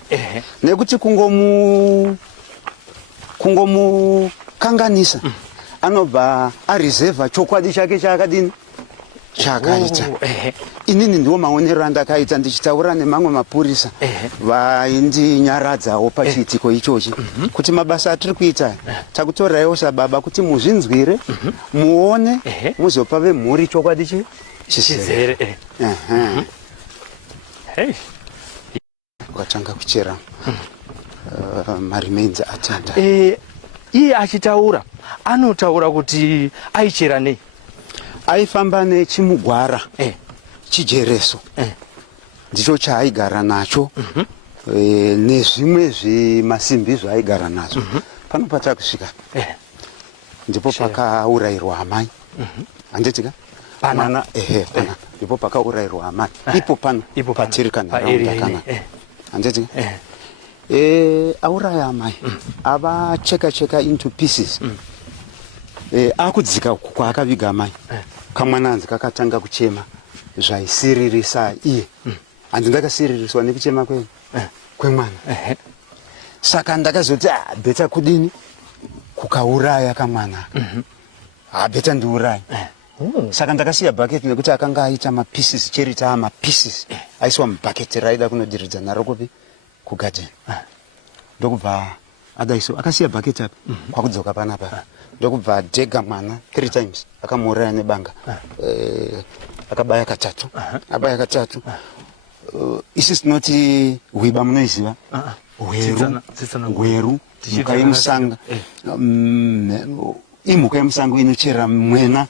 nekuti kungomukanganisa anobva arizevha chokwadi chake chaakadini chakaita. Inini ndiwo maonero andakaita ndichitaura nemamwe mapurisa vaindinyaradzawo pachiitiko ichochi kuti mabasa atiri kuita takutoraiwo sababa kuti muzvinzwire muone muzopa vemhuri chokwadi chizere. Ukatanga kuchera marimenzi atenda iye achitaura anotaura kuti aichera nei? Aifamba nechimugwara chijereso ndicho chaaigara nacho nezvimwe zvimasimbi zvaaigara nazvo. Pano patakusvika ndipo pakaurayirwa amai handitika pana ndipo pakaurayirwa amai ipo pano patiri kanharaunda kana handitika auraya amai avacheka into pieces. Akudzika kwaakaviga amai kamwana hanzi kakatanga kuchema zvaisiririsa iye handindakasiririswa nekuchema kwemwana saka ndakazoti bheta kudini kukauraya kamwana bheta ndiurayi. Saka ndakasiya bhaketi nekuti akanga aita mapieces cherita mapieces aiswa mubhaketi raida kunodiridza naro kupi kugadheni. Ndokubva adaiso akasiya bhaketi apa kwakudzoka panapa ndokubva dhega mwana 3 times akamuuraya nebanga akabaya katatu abaya katatu. Isi sinoti hwiba munoiziva hweru mhuka yemusanga imhuka yemusango inochera mwena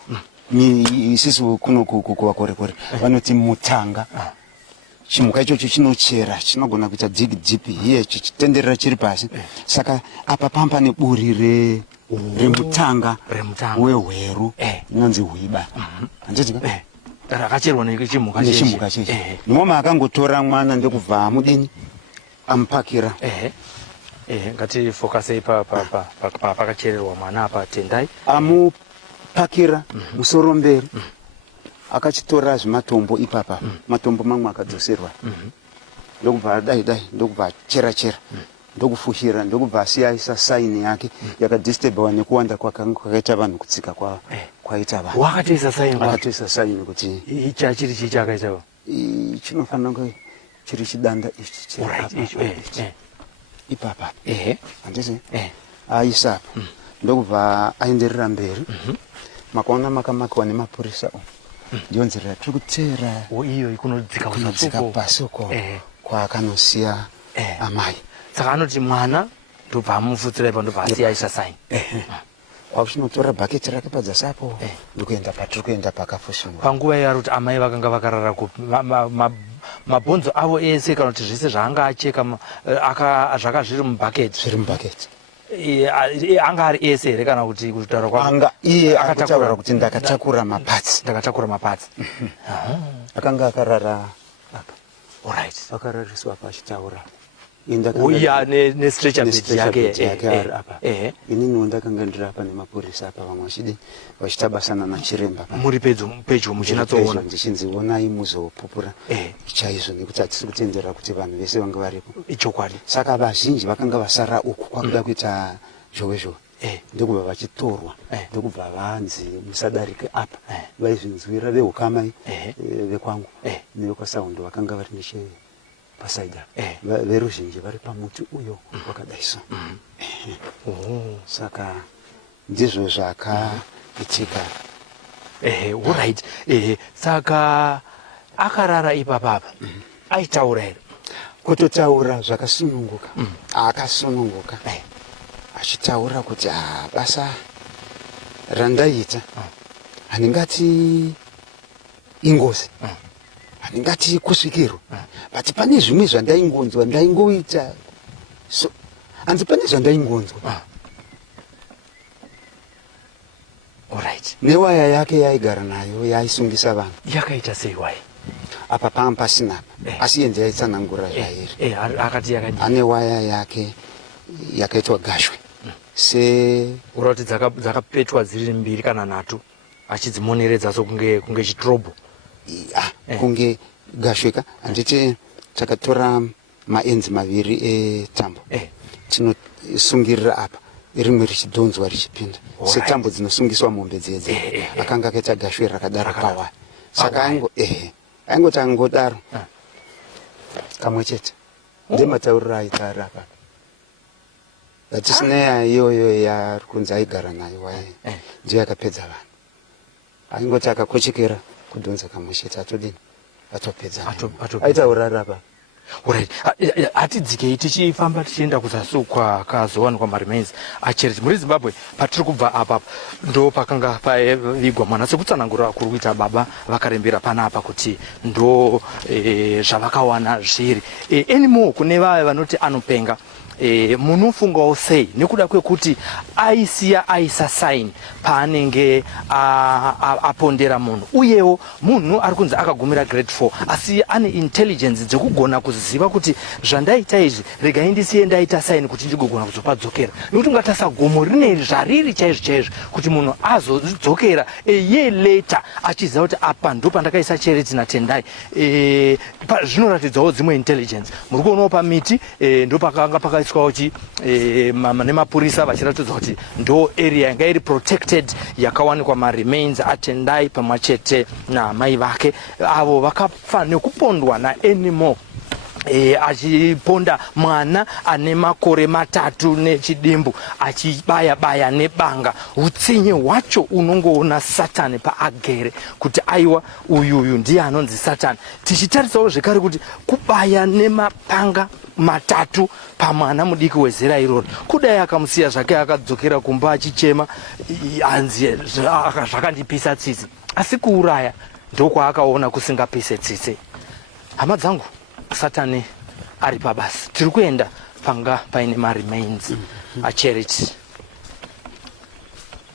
isisu kuno kuvakorekore vanoti mutanga. Chimhuka ichocho chinochera chinogona kuita dzipi hiye chichitenderera chiri pasi. Saka apa pamba neburi remutanga wehweru inonzi hwiba handitika rakacherwa nechimhuka chechi. Noma akangotora mwana ndokubva amudini amupakira. ngatifokasei pakachererwa mwana apa tendai amupakira musoro mberi akachitora zvimatombo ipapa matombo mamwe akadzoserwa ndokubva dai ndokubva chera ndokufushira ndokubva asiyaisa saini yake yakadisturbawa nekuwanda kwakaita vanhu kutsika kwaita vanhu. Wakatoisa saini kuti chiri chichakaitawo chinofanira kunge chiri chidanda ichi ipapa handisi aisa apa ndokubva aenderera mberi makaona makamakiwa nemapurisa ndiyo nzira yatiri kuteera iyo kunodzika pasi uko kwaakanosiya amai. Saka anoti mwana ndobva amupfutsira ipa ndobva asiyaisa saini kwakuchinotora bhaketi rake padzasi apo ndikuenda patiri kuenda pakafushingwa. Panguva iyo ari kuti amai vakanga vakarara kupi mabhonzo avo ese kana kuti zvese zvaanga acheka zvaka zviri mubhaketi anga ari ese here kana kuti kutaura kwanga iye akataura kuti ndakatakura mapatsi akanga akarara apa akarariswa apa achitaura nestretcher bed yake ari apa ininiwo ndakanga ndiri apa nemapurisa apa vamwe vachitabasana nachiremba muri pedyo muchinatsoona ndichinzionai muzopupura chaizvo nekuti hatisi kutendera kuti vanhu vese vanga varipo ichokwadi. Saka vazhinji vakanga vasara uku kwakuda kuita zhowe ndokubva vachitorwa ndokubva vanzi musadarike apa vaizvinzwira vehukamai vekwangu nevekwaSaundo vakanga vari neche pasaida veruzhinji vari pamuti uyo wakadaiso. Saka ndizvo zvakaitika. Alright. Saka akarara ipapapa aitaura here kutotaura zvakasununguka akasununguka achitaura kuti basa randaita handingati ingozi handingati kusvikirwa but pane zvimwe zvandaingonzwa ndaingoita so hanzi pane zvandaingonzwa. Alright. Newaya yake yaigara nayo yaisungisa vanhu yakaita sei waya apa pamba pasina asi yenze yaitsanangura zvairi akati yakadini ane waya yake yakaitwa gashwe urati dzakapetwa dziri mbiri kana nhatu achidzimoneredza sokunge chitrobo kunge gashweka handiti takatora maenzi maviri etambo tinosungirira apa rimwe richidhonzwa richipinda setambo dzinosungiswa mombe dzedze akanga akaita gashwe rakadaro pawaya saka aingoti angodaro kamwe chete ndematauriro aitaari apa atisina iyoyo yari kunzi aigara nayo waye ndiyo yakapedza vanhu aingoti akakochekera kudhonza kamwe chete atodini atopedza aitaurari apa. Alright. Hatidzikei tichifamba tichienda kuzasi kwakazowanikwa maremains aCharity muri Zimbabwe. Patiri kubva apa ndo pakanga pavigwa mwana sekutsanangura kuri kuita baba vakarembera panapa kuti ndo zvavakawana zviri. Anymore kune vaya vanoti anopenga munofungawo sei nekuda kwekuti aisa sign paanenge apondera munhu uyewo munhu ari kunzi akagumira grade 4 asi ane intelligence dzekugona kuziva kuti zvandaita izvi regai ndisiye ndaita sign kuti ndigogona kuzopadzokera nekuti ungatasa gomo rine zvariri chaizvo kuti munhu azodzokera ye later achiziva kuti apa ndo pandakaisa Charity naTendai. Zvinoratidzawo dzimwe intelligence muri kuonawo pamiti ndo pakanga pakaiswawo nemapurisa vachiratidza kuti ndo area yanga iri protected yakawanikwa maremains aTendai pamwe chete namai vake avo vakafa nekupondwa naAnymore achiponda mwana ane makore 3 nechidimbu achibaya nebanga. Utsinye hwacho unongoona Satani paagere kuti aiwa uyu ndiye anonzi Satani. Tichitarisawo zvekare kuti kubaya nemapanga 3 pamwana mudiki wezera iroro kudai akamusiya zvake akadzokera kumba achichema anzi zvakandipisa tsitsi asi kuuraya ndokwaakaona kusingapise tsitsi. Hama dzangu Satani ari pabasa. Tiri kuenda panga paine maremains aCharity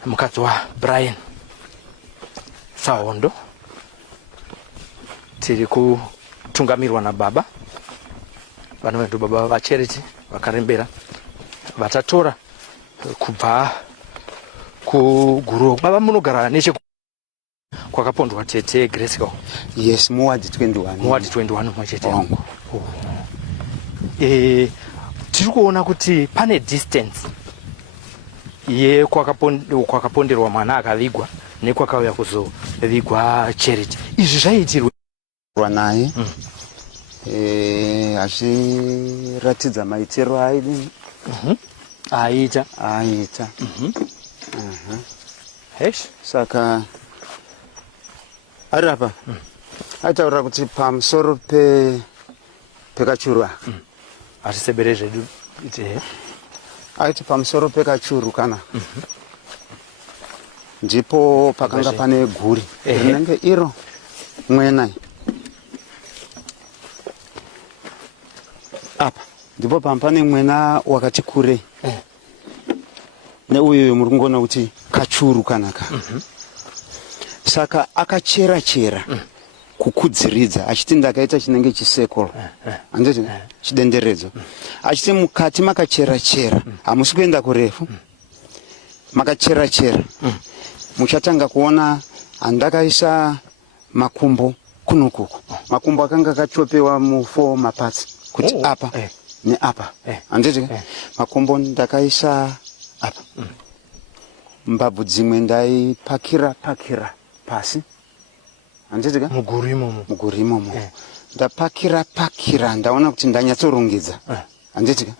mukadzi waBrian Sahondo. Tiri kutungamirwa nababa vana vedu baba vaCharity vakarembera vatatora kubva kuguru. Baba munogara neche kwakapondwa tete Grace? Yes, muwadi 21 mwachete wangu. Tiri kuona kuti pane distance ye kwakaponderwa mwana akavigwa nekwakauya kuzovigwa Charity. Izvi zvaitirwa naye achiratidza maitiro aidini aita saka ari apa aitaura kuti pamusoro pekachuru atisebere zvedu aiti pamusoro pekachuru kana ndipo pakanga pane guri rinenge iro mwenai apa ndipo pane mwena wakati kurei neuyu muri kungoona kuti kachuru kanaka saka akachera kukudziridza achiti ndakaita chinenge chisekolo handiti chidenderedzo achiti mukati makachera hamusi kuenda kurefu makachera muchatanga kuona handakaisa makumbo kunokuku makumbo akanga akachopewa mu4 mapatsi kuti apa neapa handiti makumbo ndakaisa apa mbabvu dzimwe ndaipakira pasi handitika muguru imomo ndapakira ndaona kuti ndanyatsorongedza handitika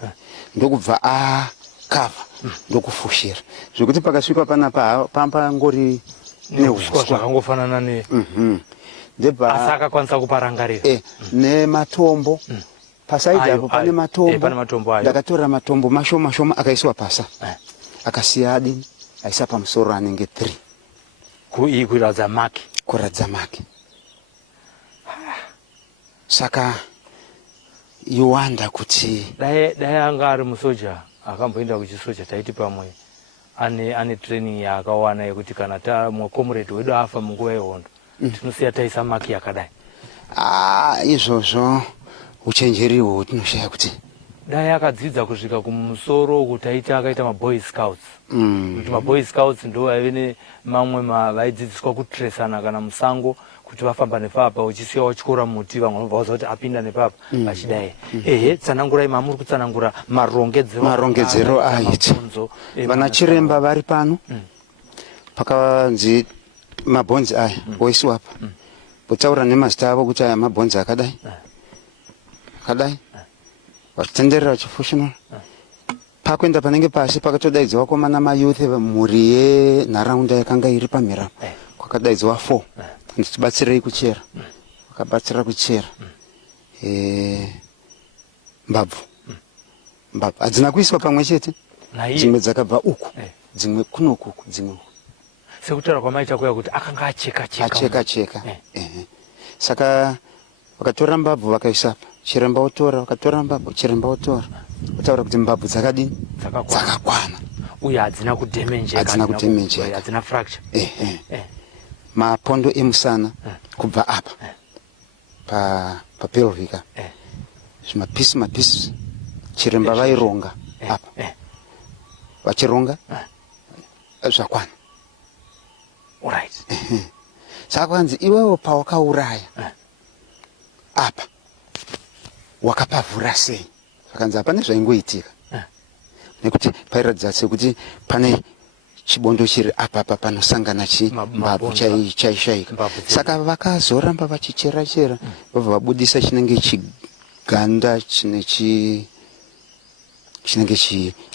ndokubva akava ndokufushira zvekuti pakasvika panapa pangori neuswa zvakangofanana ndebva asi akakwanisa kuparangarira nematombo pasaidi apo pane matombo ndakatora matombo mashoma akaiswa pasa akasiya adini aisa pamusoro anenge 3 kuradza maki saka iwanda kuti dai anga ari musoja akamboenda kuchisoja taiti pamwe ane training yaakawana yekuti kana tamwe comrade wedu afa munguva yehondo tinosiya taisa maki yakadai izvozvo uchenjeriwo tinoshaya kuti dai akadzidza kusvika kumusoro kuti akaita maboy scouts kuti maboy scouts ndo vaive nemamwe vaidzidziswa kutresana kana musango kuti vafamba nepapa uchisiya wachikora muti vamwe vanobva kuti apinda nepapa vachidai ehe tsanangurai mamuri kutsanangura marongedzero aiti vana chiremba vari pano pakanzi mabhonzi aya oiswa apa potaura nemazita avo kuti aya mabhonzi akadai vachitenderera vachifushunura pakuenda panenge pasi pakatodaidzwa vakomana mayouth mhuri yenharaunda yakanga iri pamhera kwakadaidzwa 4 nditibatsirei kuchera vakabatsira kuchera mbabvu hadzina kuiswa pamwe chete dzimwe dzakabva uku dzimwe kunokuku dzimwe sekutaura kwamaita kuya kuti akanga acheka saka vakatora mbabvu vakaisapa chiremba otora vakatora mbabvu chiremba otora otaura kuti mbabvu dzakadini dzakakwana uye hadzina kudhemenjeka hadzina fracture mapondo emusana kubva apa papelvica zvimapisi chiremba vaironga apa vachironga zvakwana saka kwanzi iwewo pawakauraya apa wakapavhura sei zvakanzi hapane zvaingoitika nekuti pairatidza sekuti pane chibondo chiri apapa panosangana chimbabvu chaishayika saka vakazoramba vachichera vabva vabudisa chinenge chiganda chinenge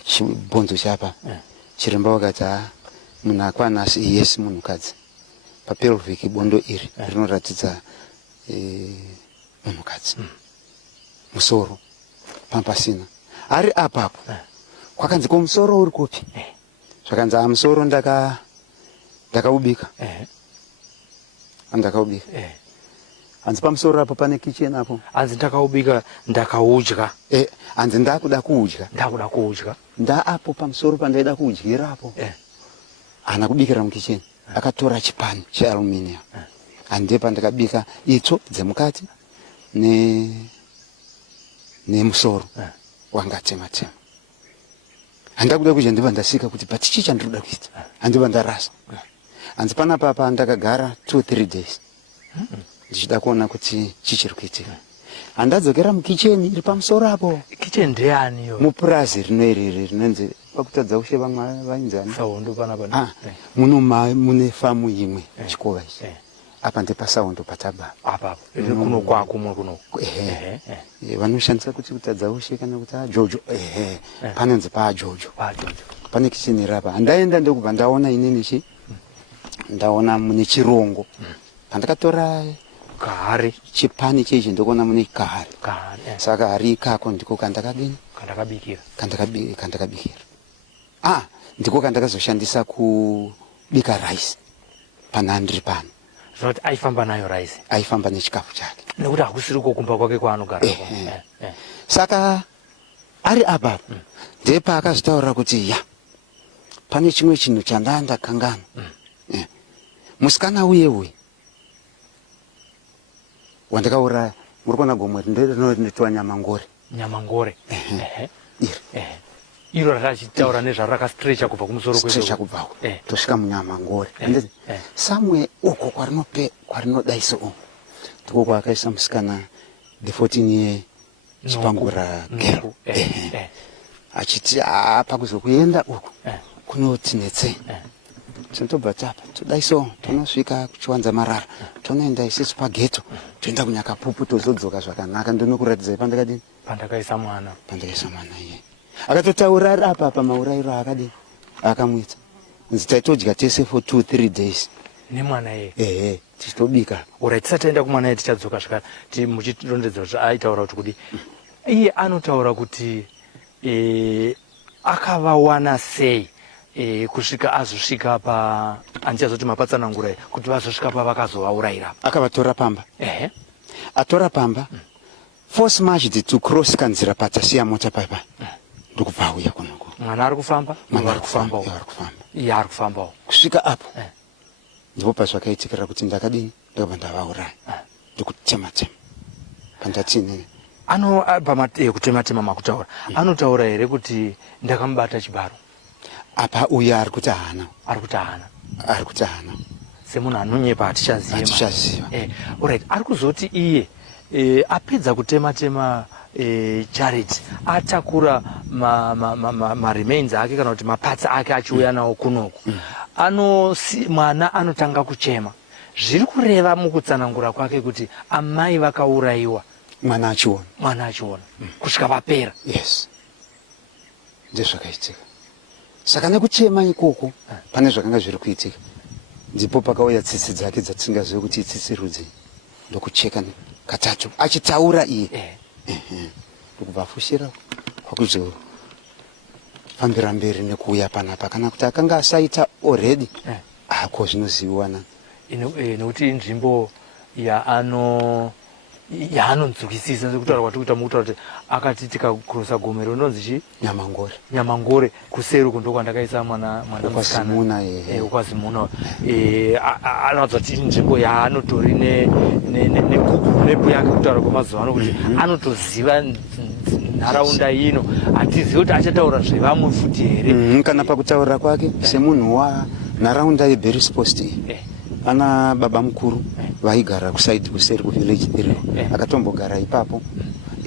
chibonzo chapa chiremba wakati munhu akwana asi yes munhukadzi papelvic bondo iri rinoratidza munhukadzi musoro pampasina ari apapo kwakanzi kumusoro uri kupi zvakanzi musoro ndakaubika hanzi pamusoro apo pane kitchen apo hanzi ndakaubika ndakaudya hanzi ndakuda kuudya ndaapo pamusoro pandaida kuudyirapo hana kubikira mukicheni akatora chipani chealuminium handepa ndakabika itsvo dzemukati nemusoro wangatema handida kuda kudya ndibva ndasika kuti but chii chandinoda kuita handibva ndarasa hanzi panapapa ndakagara 2-3 days ndichida kuona kuti chichiri kuitika handadzokera mukicheni iri pamusoro apo kicheni ndeaniyo mupurazi rino iriri rinonzi pakutadza ushe vamwe vainzani saundo panapa mune famu imwe chikova ichi apa ndepasaundo pataba apapo kuno kwakumwe kuno vanoshandisa kuti kutadza ushe kana kuti ajojo panonzi paajojo pane kicheni rapa handaenda ndokubva ndaona inini ndaona mune chirongo pandakatora kahari chipani chechi ndokuona mune kahari saka hari ikako ndiko kandakabikira ndiko kandakazoshandisa kubika rice panhandiri pano zvinoti aifamba nayo rice aifamba nechikafu chake nekuti hakusiri kokumba kwake kwaanogara saka ari apapo ndepaakazitaurira kuti pane chimwe chinhu chandandakangana musikana uye wandakauraya muri kuona gomwe rinotwa nyamangore iro rakachitaura nezvarakastrecha kubva kumusoro kubvawo tosvika munyamangore samwe uko kwarinodaiso uko ndiko kwaakaisa musikana the 14 year chipangura gero achiti pakuzokuenda uko kunotinetsei tinotobva tapa todaiso tonosvika kuchiwanza marara tonoenda isusu pageto toenda kunyakapupu tozodzoka zvakanaka ndinokuratidzai pandakadini pandakaisa mwana iye akatotaura ari apa maurayiro akadini akamwita kunzi taitodya tese for 2-3 days nemwana iye tichitobika urai tisataenda kumwana iye tichadzoka zvakare muchirondedza kuti aitaura kuti kudi iye anotaura kuti akavawana sei kusvika azosvika andichazoti mapatsanangurai kuti vazosvika pavakazovaurayira akavatora pamba atora pamba force marched to cross kanzira patasiya mota paipa ndokubva auya kunoko mwana ari kufamba iye ari kufambawo kusvika apo ndipo pazvakaitikira kuti ndakadini ndakabva ndavauraya ndokutema pandati inini ano kutema makutaura anotaura here kuti ndakamubata chibaro apa uyo ari kuti haana semunhu anonyepa hatichaziva. Alright, ari kuzoti iye apedza kutema Charity atakura remains ake kana kuti mapatsa ake achiuya nawo kunoku mwana anotanga kuchema. Zviri kureva mukutsanangura kwake kuti amai vakaurayiwa mwana achiona kusvika vapera. Yes, ndezvakaitika. Saka nekuchema ikoko pane zvakanga zviri kuitika, ndipo pakauya tsitsi dzake dzatingazive kuti itsitsi rudzi, ndokucheka katatu achitaura iye ndokubva afushira kwakuzofambira mberi nekuuya panapa, kana kuti akanga asaita already ako zvinoziviwana nekuti nzvimbo yaanonzwisisa sekutaura kwati kuita mukutaura kuti akati tikakurosa gomero inonzi chi Nyamangore kuseri kundo kwandakaisa mwana musikana ukwazimuna anoratidza kuti nzvimbo yaanotori nepu yake kutaura kwemazuva ano kuti anotoziva nharaunda ino, hatizivi kuti achataura zvevamwe futi here. Kana pakutaura kwake semunhu wanharaunda yeBerries Post ana baba mukuru vaigara kusaidi kuseri kuvillage area, akatombogara ipapo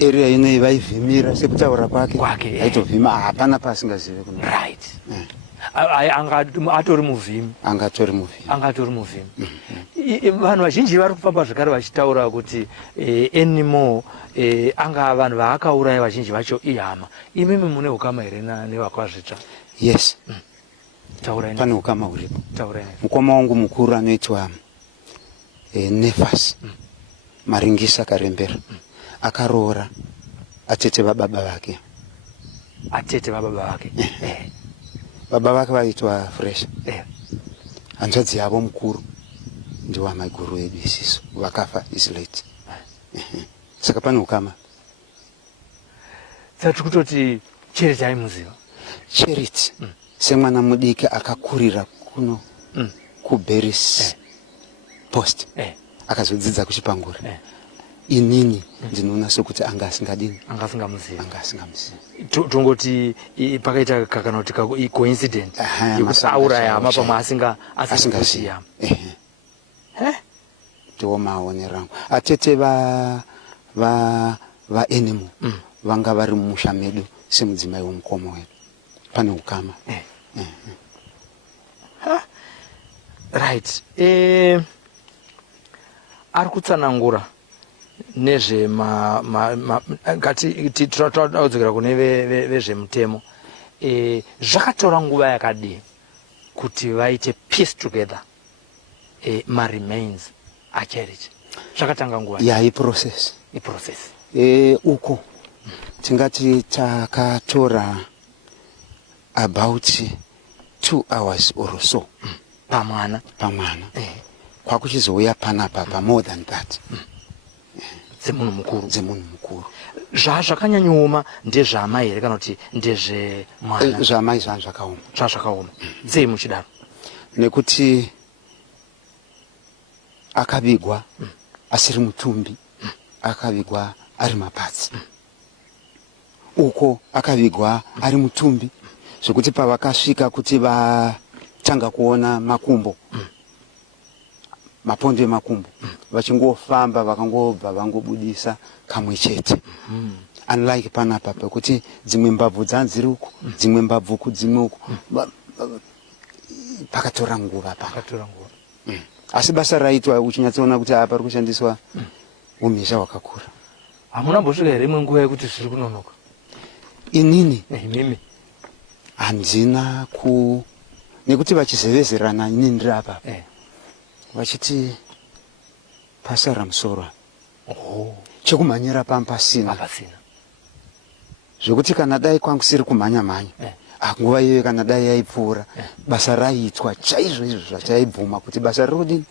area inei vaivhimira sekutaura kwake aitovhima hapana paasingazive kuno. Right. Atori muvhimi. Vanhu vazhinji vari kufamba zvakare vachitaura kuti anymore anga vanhu vaakauraya vazhinji vacho ihama. Imimi mune ukama here nevakwazvitsva? Yes. Taurai. Pane ukama uripo. Taurai. Mukoma wangu mukuru anoitwa Nefas Maringisa Karembera akaroora atete vababa vake. Baba vake vaitwa Fresh. Hanzvadzi yavo mukuru ndiwa maiguru edu isiso, vakafa is late. Saka pane ukama. Saka kutoti Charity aimuziva. Charity semwana mudiki akakurira kuno kuBerries Post akazodzidza kuchipangura. Inini ndinoona sekuti anga asingamuzivi. Tongoti pakaita kana kuti coincident yekuti auraya hama pamwe asingazivi. Ndiwo maonero angu. Atete vaenemo vanga vari mumusha medu semudzimai womukoma wedu. Pane ukama. Right. Ari kutsanangura nezve ngati tinodzokera kune vezvemutemo, zvakatora nguva yakadii kuti vaite peace together remains aCharity? Zvakatanga nguva iprocess uko tingati takatora about 2 hours or so pamwana kwakuchizouya panapa more than that dzemunhu mukuru. Zvazvakanyanyooma ndezvaamai here kana kuti ndezvemwana? Zvaamai zvakaoma. Dzei muchidaro? Nekuti akavigwa asiri mutumbi, akavigwa ari mapatsi. Uko akavigwa ari mutumbi, zvokuti pavakasvika kuti vatanga kuona makumbo, mapondo emakumbo, vachingofamba vakangobva vangobudisa kamwe chete. Unlike panapa pekuti dzimwe mbabvu dzanziri uku, dzimwe mbabvu uku, dzimwe uku, pakatora nguva pana. Asi basa raitwa uchinyatsoona kuti apa pari kushandiswa umhizha hwakakura. Hamuna mbosvika here imwe nguva yekuti zviri kunonoka? Inini mimi handina nekuti vachizevezerana inini ndiri apa vachiti pasara musoro chekumhanyira pasina, zvokuti kana dai kwangu siri kumhanya nguva iyoyo kana dai yaipfuura basa raiitwa chaizvo izvo zvachaibvuma kuti basa riri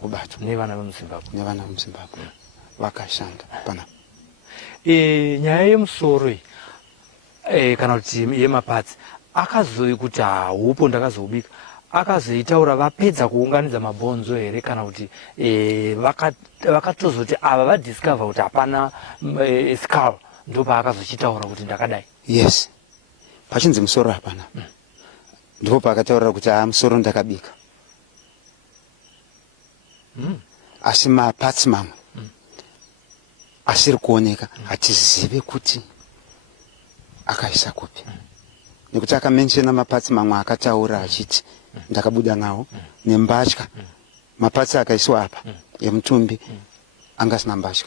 kubatwa nevana vemuZimbabwe vakashanda pana. Nyaya yemusoro kana kuti yemapatsi akazoi kuti haupo ndakazoubika akazoitaura vapedza kuunganidza mabhonzo here kana kuti vakatozoti ava vadiscover kuti hapana skull ndo paakazochitaura kuti ndakadai. Yes, pachinzi musoro hapana, ndipo paakataurira kuti musoro ndakabika, asi mapatsi mamwe asiri kuoneka, hatizive kuti akaisa kupi, nekuti akamenshena mapatsi mamwe akataura achiti ndakabuda nawo nembatya, mapatsi akaiswa apa emutumbi angasina mbatya,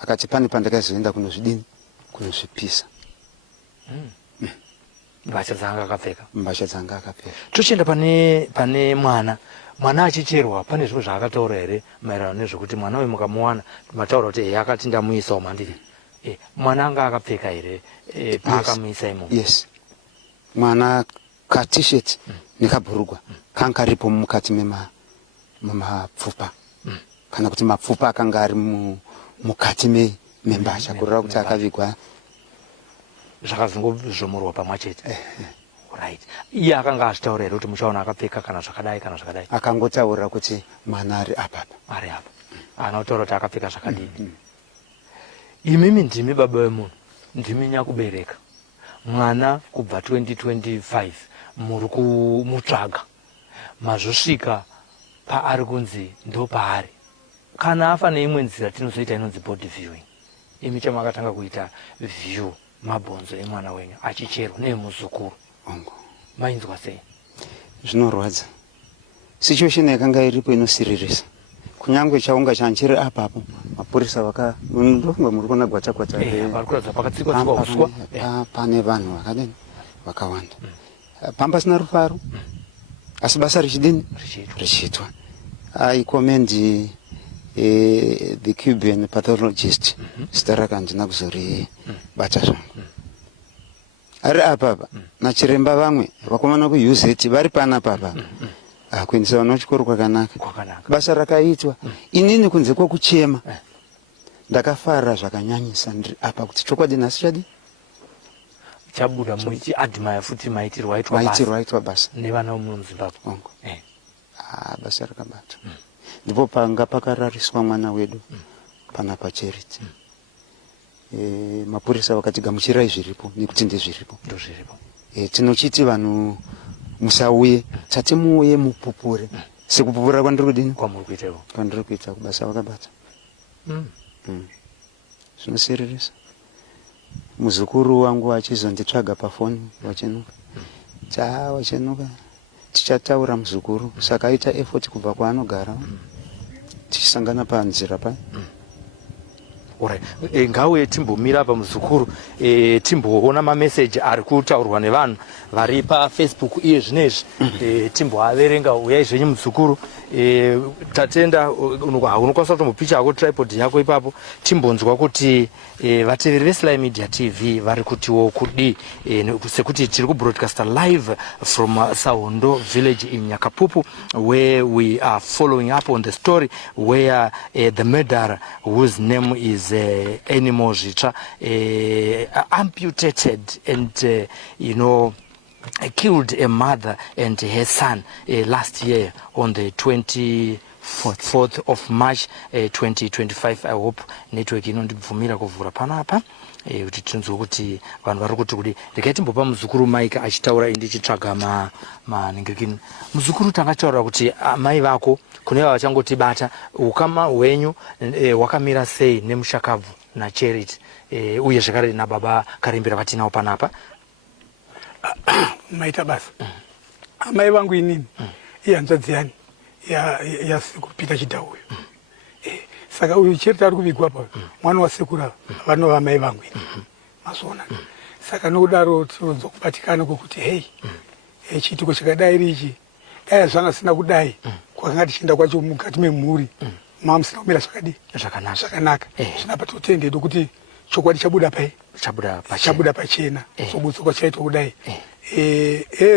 akati pane pandakazoenda kunozvidini, kunozvipisa. Mbatya dzanga akapfeka. Mbatya dzanga akapfeka. Tochienda pane mwana achicherwa, pane zvimwe zvaakataura here maererano nezvekuti mwana uyu mukamuwana mataura kuti akati ndamuisawo mandiri. Mwana anga akapfeka here paakamuisa imomo? Yes. Mwana ka t-shirt nekabhurugwa kanga karipo mukati memapfupa, kana kuti mapfupa akanga ari mukati membatya, kureva kuti akavigwa zvakazongozvomorwa pamwe chete. Right. Iye akanga achitaura here kuti muchaona akapfeka kana zvakadai kana zvakadai? Akangotaura kuti mwana ari apapa. Ari apa. Haana kutaura kuti akapfeka zvakadini. Imimi ndimi baba wemunhu, ndimi nyakubereka. Mwana kubva 2025 muri kumutsvaga, mazvosvika paari kunzi ndo paari. Kana afa neimwe nzira tinozoita inonzi body viewing. Imi chamakatanga kuita view mabhonzo emwana wenyu achicherwa neemuzukuru. Mainzwa sei? Zvinorwadza. Situation yakanga iripo inosiririsa. Kunyangwe chaunga chanchiri apapo mapurisa ndofunga muri kuona gwata varikuradza pakatsikwa uswa pane vanhu vakadini vakawanda, pampasina rufaro, asi basa richidini richiitwa. I commend the Cuban pathologist, zita rake handina kuzoribata zvangu. Ari apapa nachiremba vamwe vakomana kuUZ vari pana papa kuendesa vana kuchikoro kwakanaka, basa rakaitwa. Inini kunze kwokuchema ndakafara zvakanyanyisa ndiri apa kuti chokwadi nhasi chadi chabuda muchiadmire futi maitirwa aitwa basa nevana vemuZimbabwe. Basa rakabata. Ndipo panga pakarariswa mwana wedu pana paCharity. Mapurisa vakati gamuchirai zviripo nekuti ndezviripo. Tinochiti vanhu musauye, tati muuye mupupure. Sekupupura kwandiri kudini? Kwandiri kuita kubasa vakabata. Zvinosiririsa. Muzukuru wangu achizonditsvaga pafoni wachenuka. Wachenuka. Tichataura muzukuru, saka aita effort kubva kwaanogara. Tichisangana panzira pa. Ngauye timbomira apa muzukuru, timboona mameseji ari kutaurwa nevanhu vari paFacebook iye zvinezvi, timboaverenga. Uyai zvenyu muzukuru, tatenda unokwanisa kutombopicha hako tripod yako ipapo, timbonzwa kuti vateveri veSly Media TV vari kutiwo kudi, sekuti tiri kubroadcasta live from Sahondo village in Nyakapupu, where we are following up on the story where the murderer, whose name is Animal Zhitra, amputated and killed a mother and her son last year on the 24th of March 2025. I hope network inondibvumira kuvhura panapa kuti tinzwe kuti vanhu vari kuti kudi. Regai timbopa muzukuru maika achitaura ndichitsvaga maningirikini. Muzukuru tangataura kuti mai vako kune vachangotibata, ukama hwenyu wakamira sei nemushakabvu naCharity, uye zvakare nababa Karembera vatinawo panapa? Maita basa. Amai vangu inini ihanzvadzi yani yasekuru Peter Chidhau. Saka uyu Charity ari kuvigwa apa mwana wasekuru vanova amai vangu ini mazona. Saka nokudaro tinonzwa kubatikana kwokuti hei chitiko chakadai ichi dai zvanga sina kudai kwakanga tichienda kwacho mukati memhuri musina kumira zvakanaka. Zvinapa totendedzwa kuti chokwadi chabuda pachena, sobutsuka chaitwa kudai.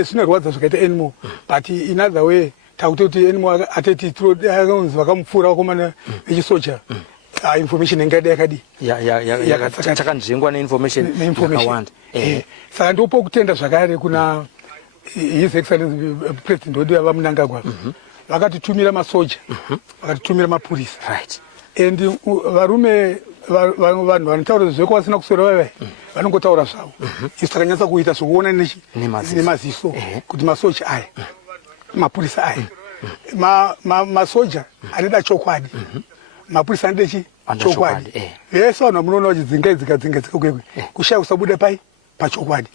Zvinorwadza zvakaita Animal, but in other way takuti Animal ateti akanzi vakamupfuura vakomana vechisoja, information ingaida yakadi takanzvengwa neinformation yakawanda. Saka ndopo kutenda zvakare kuna His Excellency President wedu vamunangagwa vakatitumira masoja vakatitumira mapurisa and varume vanhu vanotaura zveko vasina kuswera vavai vanongotaura zvavo isu takanyatsa kuita zvokuona nemaziso kuti masoja aya mapurisa aya masoja anida chokwadi mapurisa anida chokwadi vese vanhu vamunoona vachidzingaidzinga kwekwe kushaya kusabuda pai pachokwadi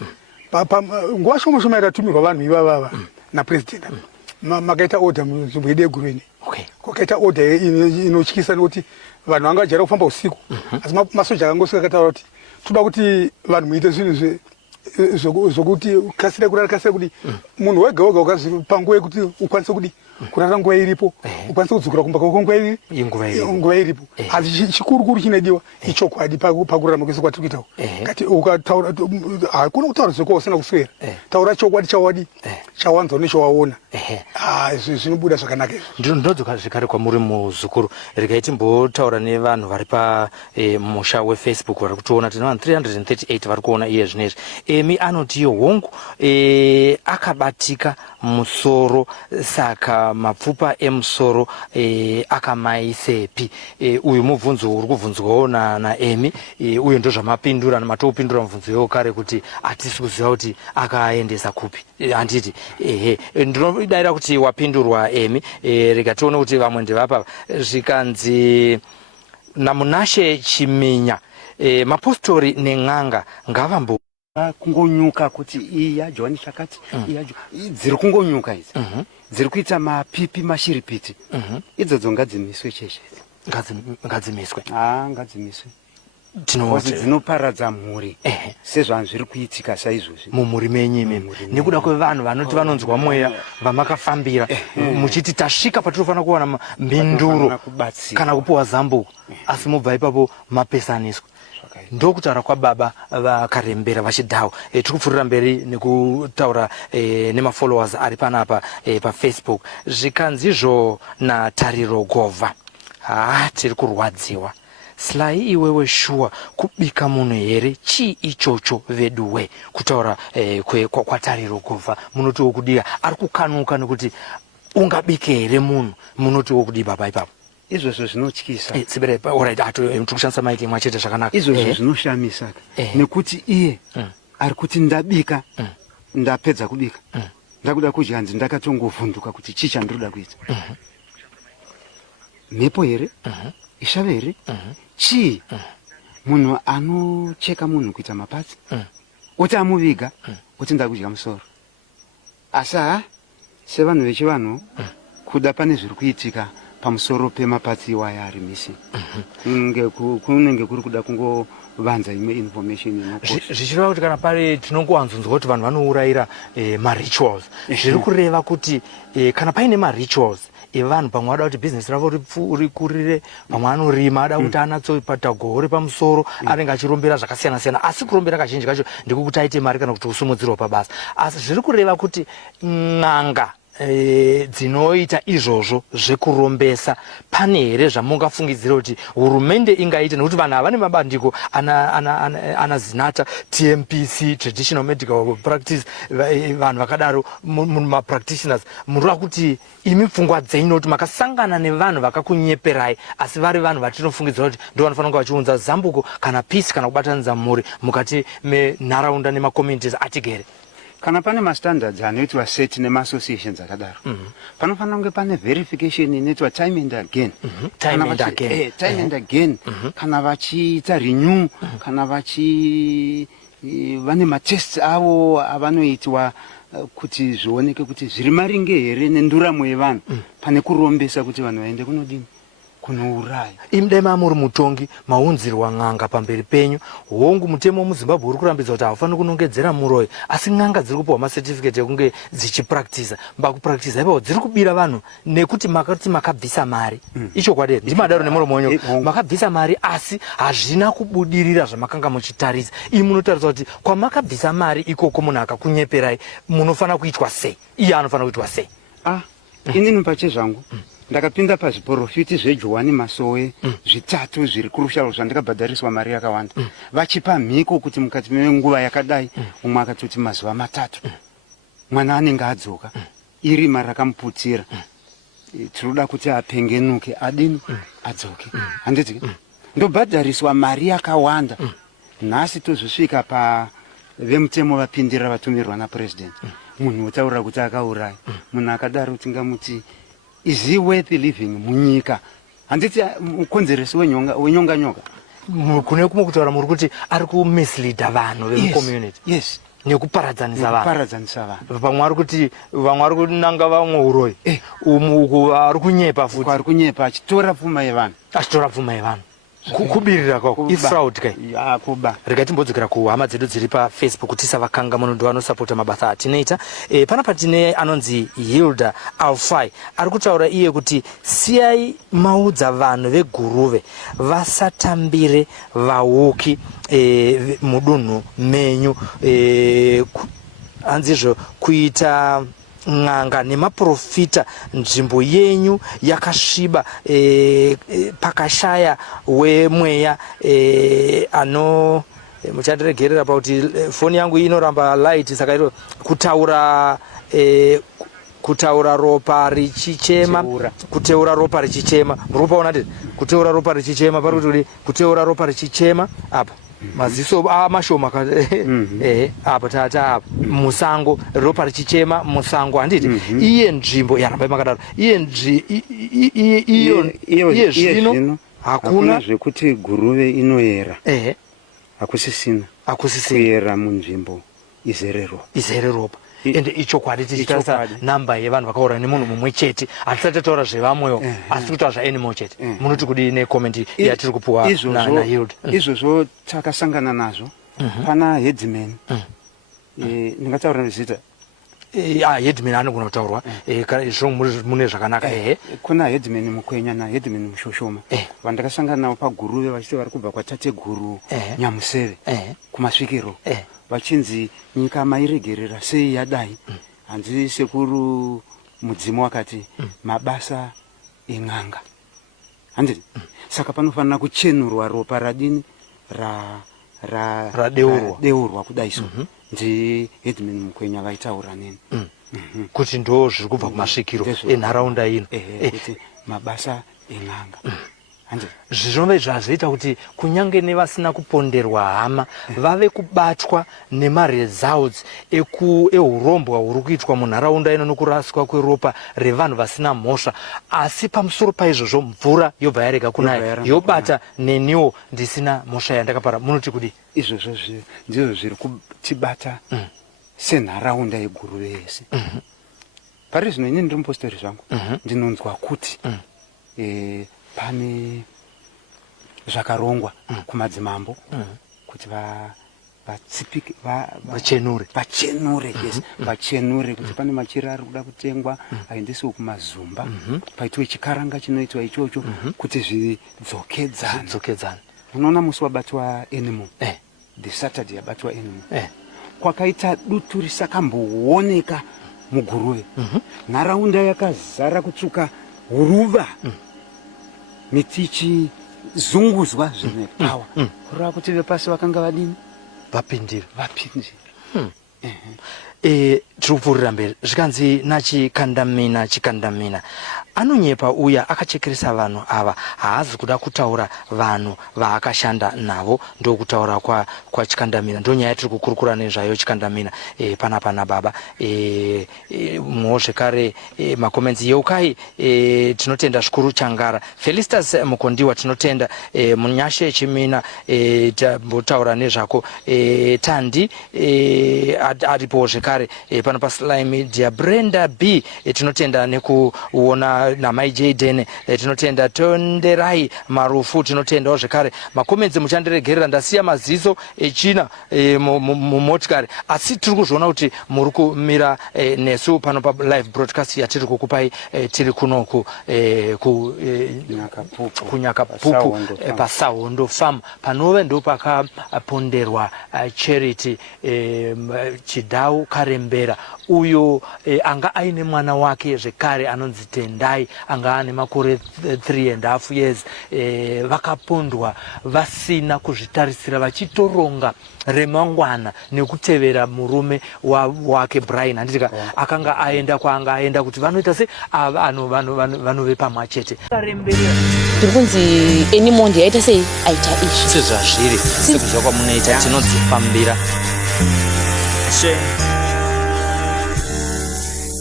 nguva shoma shoma yakatumirwa vanhu ivavava napresident makaita order munzvimbo yedu yegurweni kwakaita order inotyisa nekuti vanhu vanga vajara kufamba usiku asi masoja akangosvika akataura kuti toda kuti vanhu muite zvinhu zvokuti kasira kuti munhu wega wega panguva yekuti ukwanise kudi kurara nguva iripo ukwanise kudzokera kumba kwako nguva iripo asi chikurukuru chinodiwa ichokwadi pakurarama kwese kwatiri kuitawo kati ukataura hakuna kutaura zveko usina kuswera taura chokwadi chawanzwa nechowaona zvinobuda zvakanaka izvo ndinodzoka zvekare kwamuri muzukuru regai timbotaura nevanhu vari pamusha wefacebook vari kutoona tine vanhu 338 vari kuona iye zvinezvi emi anoti hongu akabatika musoro saka mapfupa emusoro akamaisepi uyu mubvunzo uri kubvunzwawo naemi uyu ndo zvamapindura namatopindura mubvunzo iwo kare kuti hatisi kuziva kuti akaendesa kupi handiti ndinodayira kuti wapindurwa emi rega tione kuti vamwe ndevapa zvikanzi namunashe chiminya mapostori nen'anga ngavambo kungonyuka kuti iya John Shakati iya dziri kungonyuka idzi dziri kuita mapipi mashiripiti idzodzo ngadzimiswe cheshe ngadzimiswe ngadzimiswe tinoti dzinoparadza mhuri sezvanhu zviri kuitika saizvozvi mumhuri menyu imemi nekuda kwevanhu vanoti vanonzwa mweya vamakafambira muchiti tasvika patinofanira kuwana mhinduro kana kupiwa zambuko asi mubva ipapo mapesaniswa ndokutaura kwababa vakarembera vachidhawo tiri kupfuurira mberi nekutaura nemafollowers ari panapa pafacebook zvikanzizvo natariro govha tiri kurwadziwa Slai iwewe shuwa kubika munhu here chi ichocho veduwe kutaura kwatariro govha munotiwo kudiga ari kukanuka nekuti ungabike here munhu munotiwo kudi baba ipapo izvozvo zvinotyisa sibere alright tiri kushandisa maiki mwachete zvakanaka izvozvo zvinoshamisa nekuti iye ari kuti ndabika ndapedza kubika ndakuda kudya hanzi ndakatongovhunduka kuti chii chandinoda kuita mhepo here ishave here chii munhu anocheka munhu kuita mapatsi oti amuviga oti ndakudya musoro asi sevanhu vechivanhu kuda pane zviri kuitika pamusoro pemapatsi iwaya ari misi kunenge kuri kuda kungovanza imwe information zvichireva kuti kana pari tinongowanzonzwa kuti vanhu vanourayira marituals zviri kureva kuti kana paine marituals evanhu pamwe ada kuti bhizinesi ravo rikurire pamwe anorima ada kuti anatsopata gore pamusoro anenge achirombera zvakasiyana-siyana asi kurombera kazhinji kacho ndekuti aite mari kana kuti usimudzirwa pabasa asi zviri kureva kuti n'anga dzinoita izvozvo zvekurombesa pane here zvamungafungidzira kuti hurumende ingaita nekuti vanhu ava nemabandiko ana zinata TMPC traditional medical practice vanhu vakadaro mapractitioners murova kuti imi pfungwa dzenyu kuti makasangana nevanhu vakakunyeperai asi vari vanhu vatinofungidzira kuti ndo vanofanira kunge vachiunza zambuko kana peace kana kubatanidza mhuri mukati menharaunda nemacommunities atigere kana pane mastandards anoitwa set nemaassociations akadaro panofanira kunge pane verification inoitwa time and again time and again kana vachiita renew kana vane matests avo avanoitwa kuti zvioneke kuti zviri maringe here nenduramo yevanhu pane kurombesa kuti vanhu vaende kunodini kunouraya imudai mamuri mutongi maunzirwa n'anga pamberi penyu hongu mutemo muzimbabwe uri kurambidza kuti haufaniri kunongedzera muroyi asi n'anga dziri kupiwa macertificate ekunge dzichipractiza mbakupractiza ipapo dziri kubira vanhu nekuti makati makabvisa mari ichokwadi ndimadaro nemuromo wenyu makabvisa mari asi hazvina kubudirira zvamakanga muchitarisa imi munotaridza kuti kwamakabvisa mari ikoko munhu akakunyeperai munofanira kuitwa sei iye anofanira kuitwa sei inini pachezvangu ndakapinda pazviprofiti zveJohani Masowe zvitatu zviri kurushalo zvandikabhadhariswa mari yakawanda vachipa mhiko kuti mukati menguva yakadai umwe akatoti mazuva matatu mwana anenge adzoka irima rakamuputira tinoda kuti apengenuke adini adzoke handiti ndobhadhariswa mari yakawanda nhasi tozosvika pa vemutemo vapindira vatumirwa napresident munhu otaurira kuti akauraya munhu akadaro tingamuti is he worth living munyika handiti mukonzeresi wenyonga nyoka kune kumwe kutaura muri kuti ari kumisleada vanhu vemucommunity yes nekuparadzanisa vanhu vamwe ari kuti vamwe ari kunanga vamwe uroyi uku ari kunyepa futi ari kunyepa achitora pfuma yevanhu kubirira kwako ifraud kai kuba regai timbodzokera kuhama dzedu dziri pafacebook tisavakanga munhu ndo anosapota mabasa atinoita panapa tine anonzi Hilda Alfai ari kutaura iye kuti siyai maudza vanhu veguruve vasatambire vauki mudunhu menyu hanzizvo kuita ng'anga nemaprofita nzvimbo yenyu yakasviba pakashaya wemweya ano muchandiregerera pakuti foni yangu inoramba light saka iro kutaura ropa richichema kuteura ropa richichema muri kupaona ndii kuteura ropa richichema pari kuti kuteura ropa richichema apa maziso amashoma apa tata apa musango ropa richichema musango handiti iye nzvimbo yaramba makadaro iye zvino hakuna zvekuti guruve inoyera hakusisina kuyera munzvimbo izere ropa ende ichokwadi tichitarisa namba yevanhu vakaura nemunhu mumwe chete hatisati taura zvevamwewo asi kutaura zvaanimal chete munoti kudi necomment yatiri kupuwa naHilda izvozvo takasangana nazvo pana headman ndingataura nezita headman anogona kutaurwa mune zvakanaka kuna headman mukwenya naheadman mushoshoma vandakasangana navo paguruve vachiti vari kubva kwatateguru nyamuseve kumasvikiro vachinzi nyika mairegerera sei yadai hanzi sekuru mudzimu wakati mabasa eng'anga handiti saka panofanira kuchenurwa ropa radini radeurwa kudai so headman mukwenya vaitaura neni kuti ndo zviri kubva kumasvikiro enharaunda ino kuti mabasa eng'anga zvinove zvazoita kuti kunyange nevasina kuponderwa hama vave kubatwa nemaresults eurombwa huri kuitwa munharaunda ino nokuraswa kweropa revanhu vasina mhosva asi pamusoro paizvozvo mvura yobva yarega kunaya yobata neniwo ndisina mhosva yandakapara munoti kudi izvozvo ndizvo zviri kutibata senharaunda yeguruve yese pari zvino inini ndiri mupostori zvangu ndinonzwa kuti pane zvakarongwa kumadzimambo kuti vachenure kuti pane machira ari kuda kutengwa aendesiwo kumazumba paitwe chikaranga chinoitwa ichocho kuti zvidzokedzana unoona musi wabatwa animal the Saturday yabatwa animal kwakaita dutu risakambooneka muguruve nharaunda yakazara kutsuka huruva miti ichizunguzwa zvinepawa kureva kuti vepasi vakanga vadini vapindira tiri kupfuurira mberi zvikanzi chikandamina anonyepa uya akachekeresa vanhu ava haazi kuda kutaura vanhu vaakashanda navo ndokutaura kwachikandamina ndo nyaya tiri kukurukura nezvayo chikandamina panapana baba mwo zvekare makomenzi yeukai tinotenda zvikuru Changara Felistas Mukondiwa tinotenda munyashe chimina tambotaura nezvako Tandi aripo zvekare pano paSly Media Brenda B tinotenda nekuona namai Jaden tinotenda Tonderai Marufu tinotendawo zvekare makomenzi muchandiregerera ndasiya maziso echina mumotikari asi tiri kuzviona kuti muri kumira nesu pano palive broadcast yatiri kukupai tiri kunoku kunyakapupu paSahondo Farm panove ndo pakaponderwa Charity Chidau Karembera uyo anga aine mwana wake zvekare anonzi Tendai anga ane makore 3.5 years vakapondwa vasina kuzvitarisira vachitoronga remangwana nekutevera murume wake Brian handitika akanga aenda kwaanga aenda kuti vanoita se vanove pamwe chete ndiri kunzi enimondi yaita sei aita izvi sezvazviri sekuzva kwamunoita tinodzifambira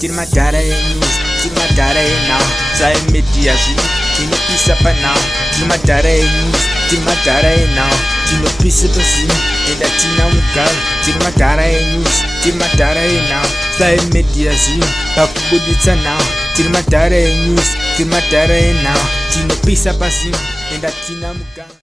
tiri madhara enews tiri madhara enhau sai media zvino tinopisa panhau tiri madhara enews tiri madhara enhau tinopisa pazino enda tina mugaro tiri madhara enews tiri madhara enhau sai media zvino pakubuditsa nhau tiri madhara enews tiri madhara enhau tinopisa pazino enda tina mugaro